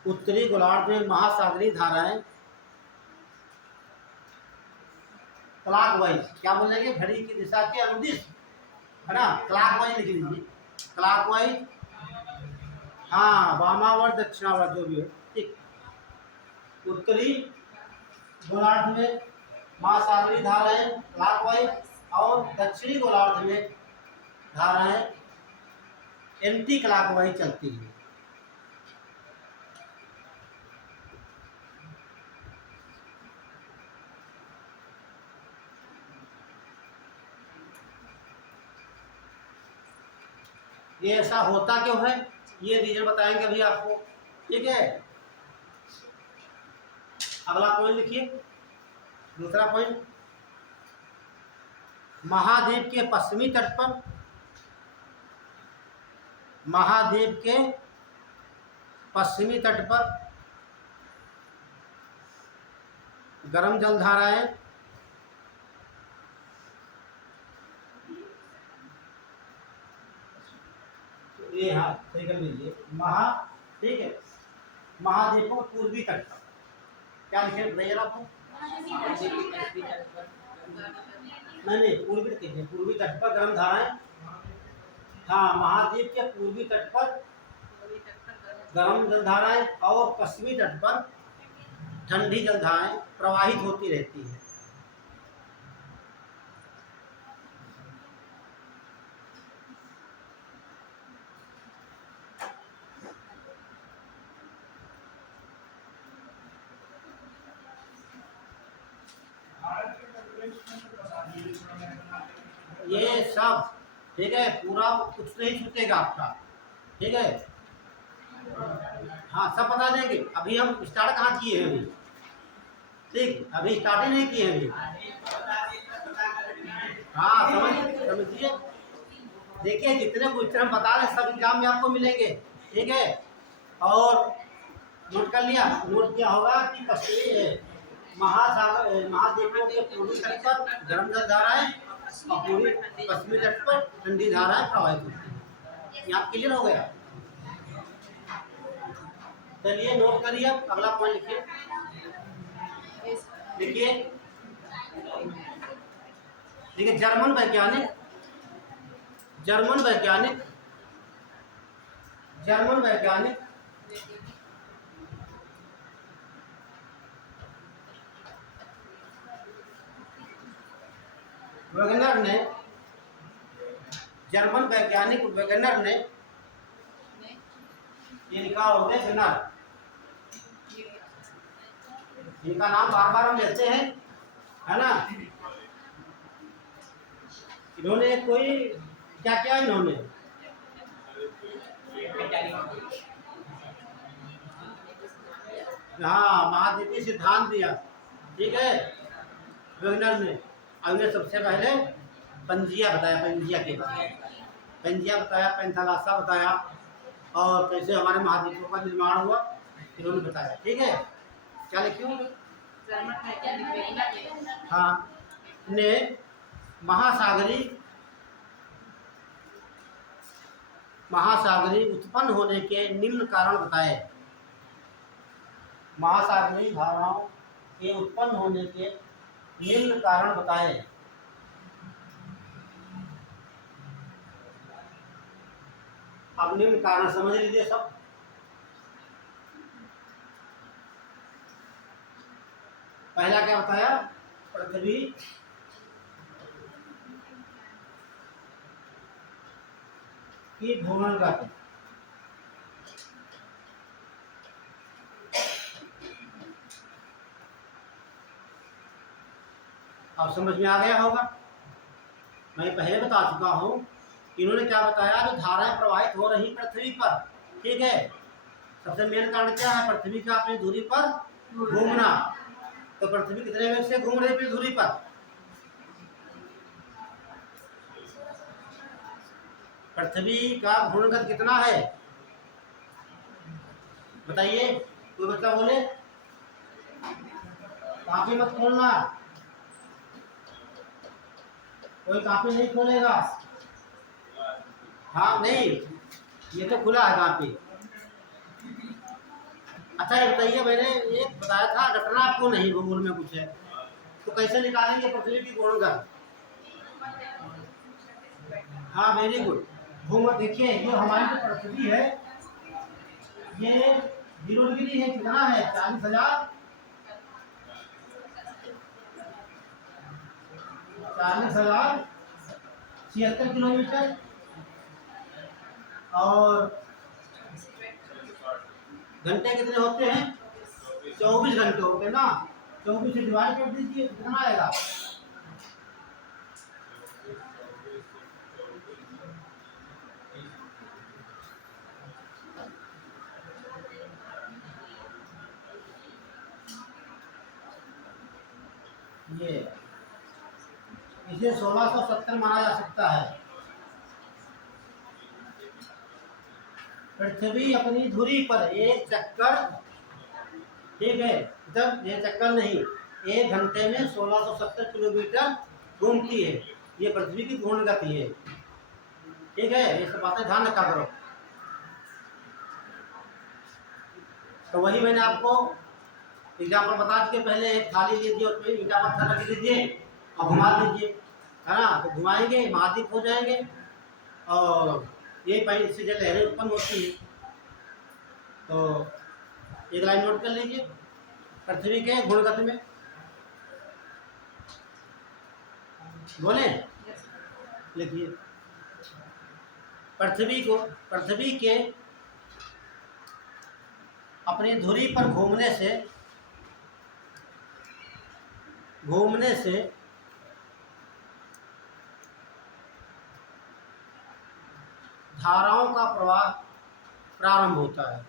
उत्तरी गोलार्ध में महासागरीय धाराएं क्लॉकवाइज, क्या बोलेंगे, घड़ी की दिशा के अनुदिश, है ना, क्लॉकवाइज लिख लीजिए, क्लॉकवाइज, हाँ वामावर्त दक्षिणावर्त जो भी हो, ठीक। उत्तरी गोलार्ध में महासागरीय धाराएं क्लॉकवाइज और दक्षिणी गोलार्ध में धाराएं एंटी क्लॉकवाइज चलती है। ये ऐसा होता क्यों है, ये रीजन बताएंगे अभी आपको, ठीक है। अगला पॉइंट लिखिए, दूसरा पॉइंट, महाद्वीप के पश्चिमी तट पर, महाद्वीप के पश्चिमी तट पर गर्म जलधाराएं ये, हाँ सही कर लीजिए, ठीक है, महाद्वीपों पूर्वी तट पर, क्या लिखे बताइए आपको, नहीं पूर्वी तट, पूर्वी तट पर गर्म धाराएं, हाँ महाद्वीप के पूर्वी तट पर गर्म जलधाराएं और पश्चिमी तट पर ठंडी जलधाराएं प्रवाहित होती रहती है। ये सब ठीक है, पूरा कुछ नहीं छूटेगा आपका, ठीक है, हाँ सब बता देंगे। अभी हम स्टार्ट कहाँ किए हैं अभी, ठीक, अभी स्टार्ट ही नहीं किए हैं अभी, हाँ समझिए, देखिए जितने क्वेश्चन हम बता रहे हैं सब एग्जाम में आपको मिलेंगे, ठीक है। और नोट कर लिया, नोट किया होगा कि पश्चिमी महाद्वीपों के पूर्वी तट पर गर्म जलधाराएं और पूर्वी पश्चिमी तट पर ठंडी धाराएं प्रवाहित होती हैं। यहाँ क्लियर हो गया, चलिए नोट करिए, अगला पॉइंट लिखिए, देखिए देखिए, जर्मन वैज्ञानिक वेगनर ने ये लिखा हो गया वेगनर, इनका नाम बार बार हम लेते हैं, है ना। इन्होंने कोई क्या क्या, इन्होंने हाँ महाद्वीपीय सिद्धांत दिया, ठीक है, वेगनर ने। अगले सबसे पहले पंजिया बताया, पंजिया बताया, पेंथालासा बताया, और कैसे हमारे महाद्वीपों का निर्माण हुआ इन्होंने बताया, ठीक है। क्या लिखूं, हाँ ने महासागरी उत्पन्न होने के निम्न कारण बताए, महासागरी धाराओं के उत्पन्न होने के निम्न कारण बताए। अब निम्न कारण समझ लीजिए सब, पहला क्या बताया, पृथ्वी की घूर्णन गति, अब समझ में आ गया होगा, मैं पहले बता चुका हूं। इन्होंने क्या बताया, जो धाराएं प्रवाहित हो रही पृथ्वी पर, ठीक है, सबसे मेन कारण क्या है, पृथ्वी का अपनी धुरी पर घूमना। तो पृथ्वी कितने वेग से घूम रही है धुरी पर, पृथ्वी का घूर्णन कितना है बताइए, कोई बच्चा बोले, काफी मत खोलना, कोई काफी नहीं खोलेगा, हाँ नहीं, ये तो खुला है काफी। अच्छा ये बताइए, मैंने एक बताया था रटना आपको नहीं, भूगोल में कुछ है तो कैसे निकालेंगे पृथ्वी की घूर्णन? हाँ, वेरी गुड। घूम देखिए, ये हमारी जो पृथ्वी है ये 0 डिग्री है, कितना है? 40,76 किलोमीटर। और घंटे कितने होते हैं? 24 घंटे होते हैं ना। 24 से डिवाइड कर दीजिए, कितना आएगा? ये इसे 1670 माना जा सकता है। पृथ्वी अपनी धुरी पर एक चक्कर, ठीक है, जब ये चक्कर नहीं, 1 घंटे में 1670 किलोमीटर घूमती है। ये पृथ्वी की घूर्णन गति है, ठीक है। ये सब बातें ध्यान रखा करो। तो वही मैंने आपको एग्जाम्पल बता दिए। पहले एक थाली लीजिए, उसमें ईंटा पत्थर रख दीजिए और घुमा दीजिए, है ना। तो घुमाएंगे, महाद्वीप हो जाएंगे और ये पानी से जो लहरें उत्पन्न होती है। तो एक लाइन नोट कर लीजिए, पृथ्वी के घूर्णन गति में बोले, लिखिए। पृथ्वी के अपनी धुरी पर घूमने से धाराओं का प्रवाह प्रारंभ होता है।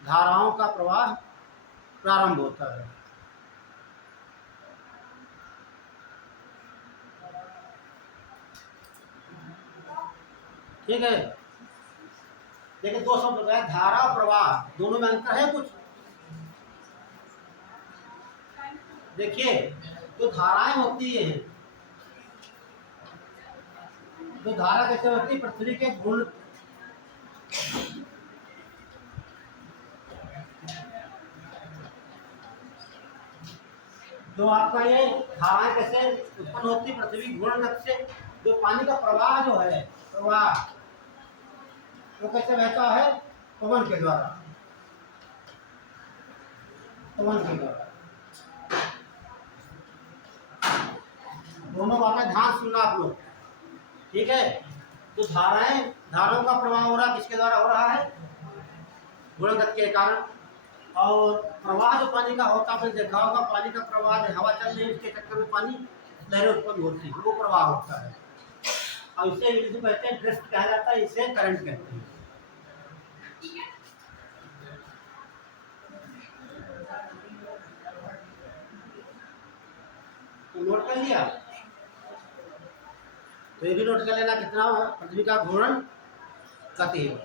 धाराओं का प्रवाह प्रारंभ होता है। ठीक है। देखिए, 2 शब्द हो गए, धारा और प्रवाह, दोनों में अंतर है कुछ? देखिए, जो धाराएं होती है, जो धारा कैसे होती है? पृथ्वी के घूर्णन, जो आपका ये धाराएं कैसे उत्पन्न होती है? पृथ्वी घूर्णन गति से। जो पानी का प्रवाह जो है, प्रवाह वो कैसे बहता है? पवन के द्वारा, पवन के द्वारा। दोनों बातें ध्यान सुनना आप लोग, ठीक है। तो धाराओं का प्रवाह हो रहा, किसके द्वारा हो रहा है? घूर्णन गति के कारण। और प्रवाह जो पानी का होता है, आपने देखा होगा, पानी का प्रवाह, हवा चल रही है, उसके चक्कर में पानी लहरें उत्पन्न होती है, वो प्रवाह होता है। और इसे इंग्लिश में कहते हैं ड्रिफ्ट कहा जाता है, इसे करंट कहते हैं। तो नोट कर लिया? तो ये भी नोट कर लेना, कितना पृथ्वी का घूर्णन गति है।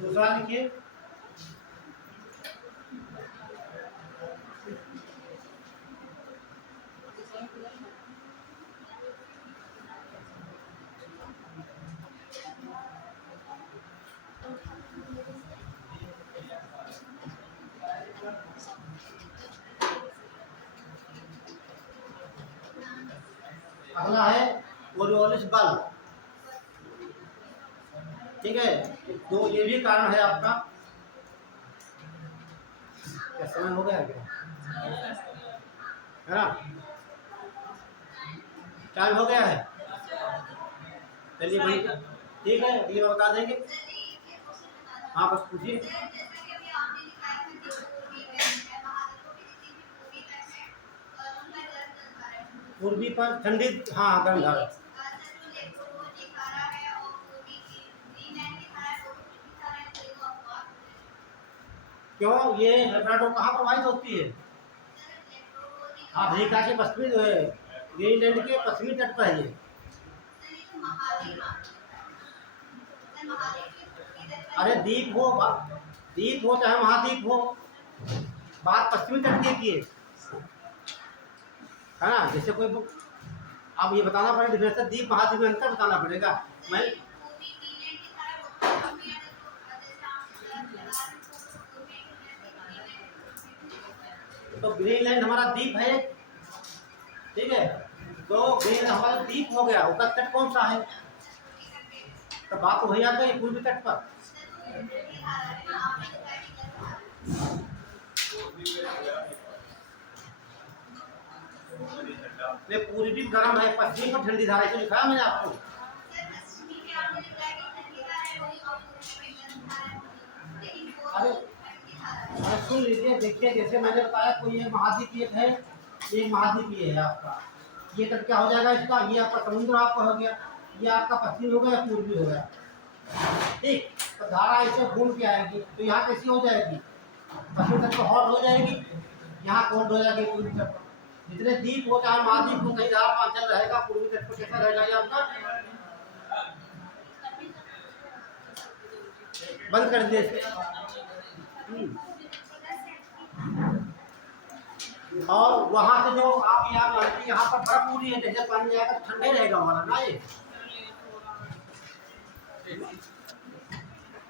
दूसरा लिखिए, अगला है कोरियोलिस बल, ठीक है। तो ये भी कारण है आपका। क्या समय हो गया क्या? है ना, टाइम हो गया है। चलिए भाई, ठीक है, अगली बार बता देंगे। हाँ, बस पूछिए। पूर्वी पर ठंडी, हाँ, गर्म धारा। क्यों? ये लेब्राडोर कहाँ प्रवाहित होती है? हाँ, अफ्रीका के पश्चिमी जो है, ग्रीनलैंड के पश्चिमी तट पर है ये। अरे द्वीप हो चाहे महाद्वीप हो, बात पश्चिमी तट की है, ना। जैसे कोई अब ये बताना पड़ेगा डिफरेंस, द्वीप महाद्वीप में अंतर बताना पड़ेगा। मैं तो ग्रीनलैंड हमारा द्वीप है, ठीक है। तो ग्रीनलैंड हमारा द्वीप हो गया, उसका तट कौन सा है? तो बात तो वही आ गई पूर्वी तट पर। वे पूर्वी गर्म है, पश्चिमी पर ठंडी धारा, तो लिखा है मैंने आपको। अरे अरे सुन लीजिए, देखिए जैसे मैंने बताया, कोई ये महाद्वीपीय है, ये महाद्वीपीय है आपका, ये तट क्या हो जाएगा इसका, ये आपका समुद्र आपका हो गया, ये आपका पश्चिमी हो गया, पूर्वी हो गया, ठीक। तो धारा ऐसे घूम के आएगी, तो यहाँ कैसी हो जाएगी, पश्चिमी तट पर हॉट हो जाएगी, यहाँ कोल्ड हो जाएगी पूर्वी तट पर। जितने द्वीप हो चाहे महाद्वीप हो, कहीं धारा पांचल रहेगा, पूर्वी तट पर कैसा रहेगा ये आपका। बंद कर दिए इसके। और वहां से जो आप यहाँ पर बर्फ पूरी है, जैसे पानी जाएगा ठंडे रहेगा हमारा ना ये।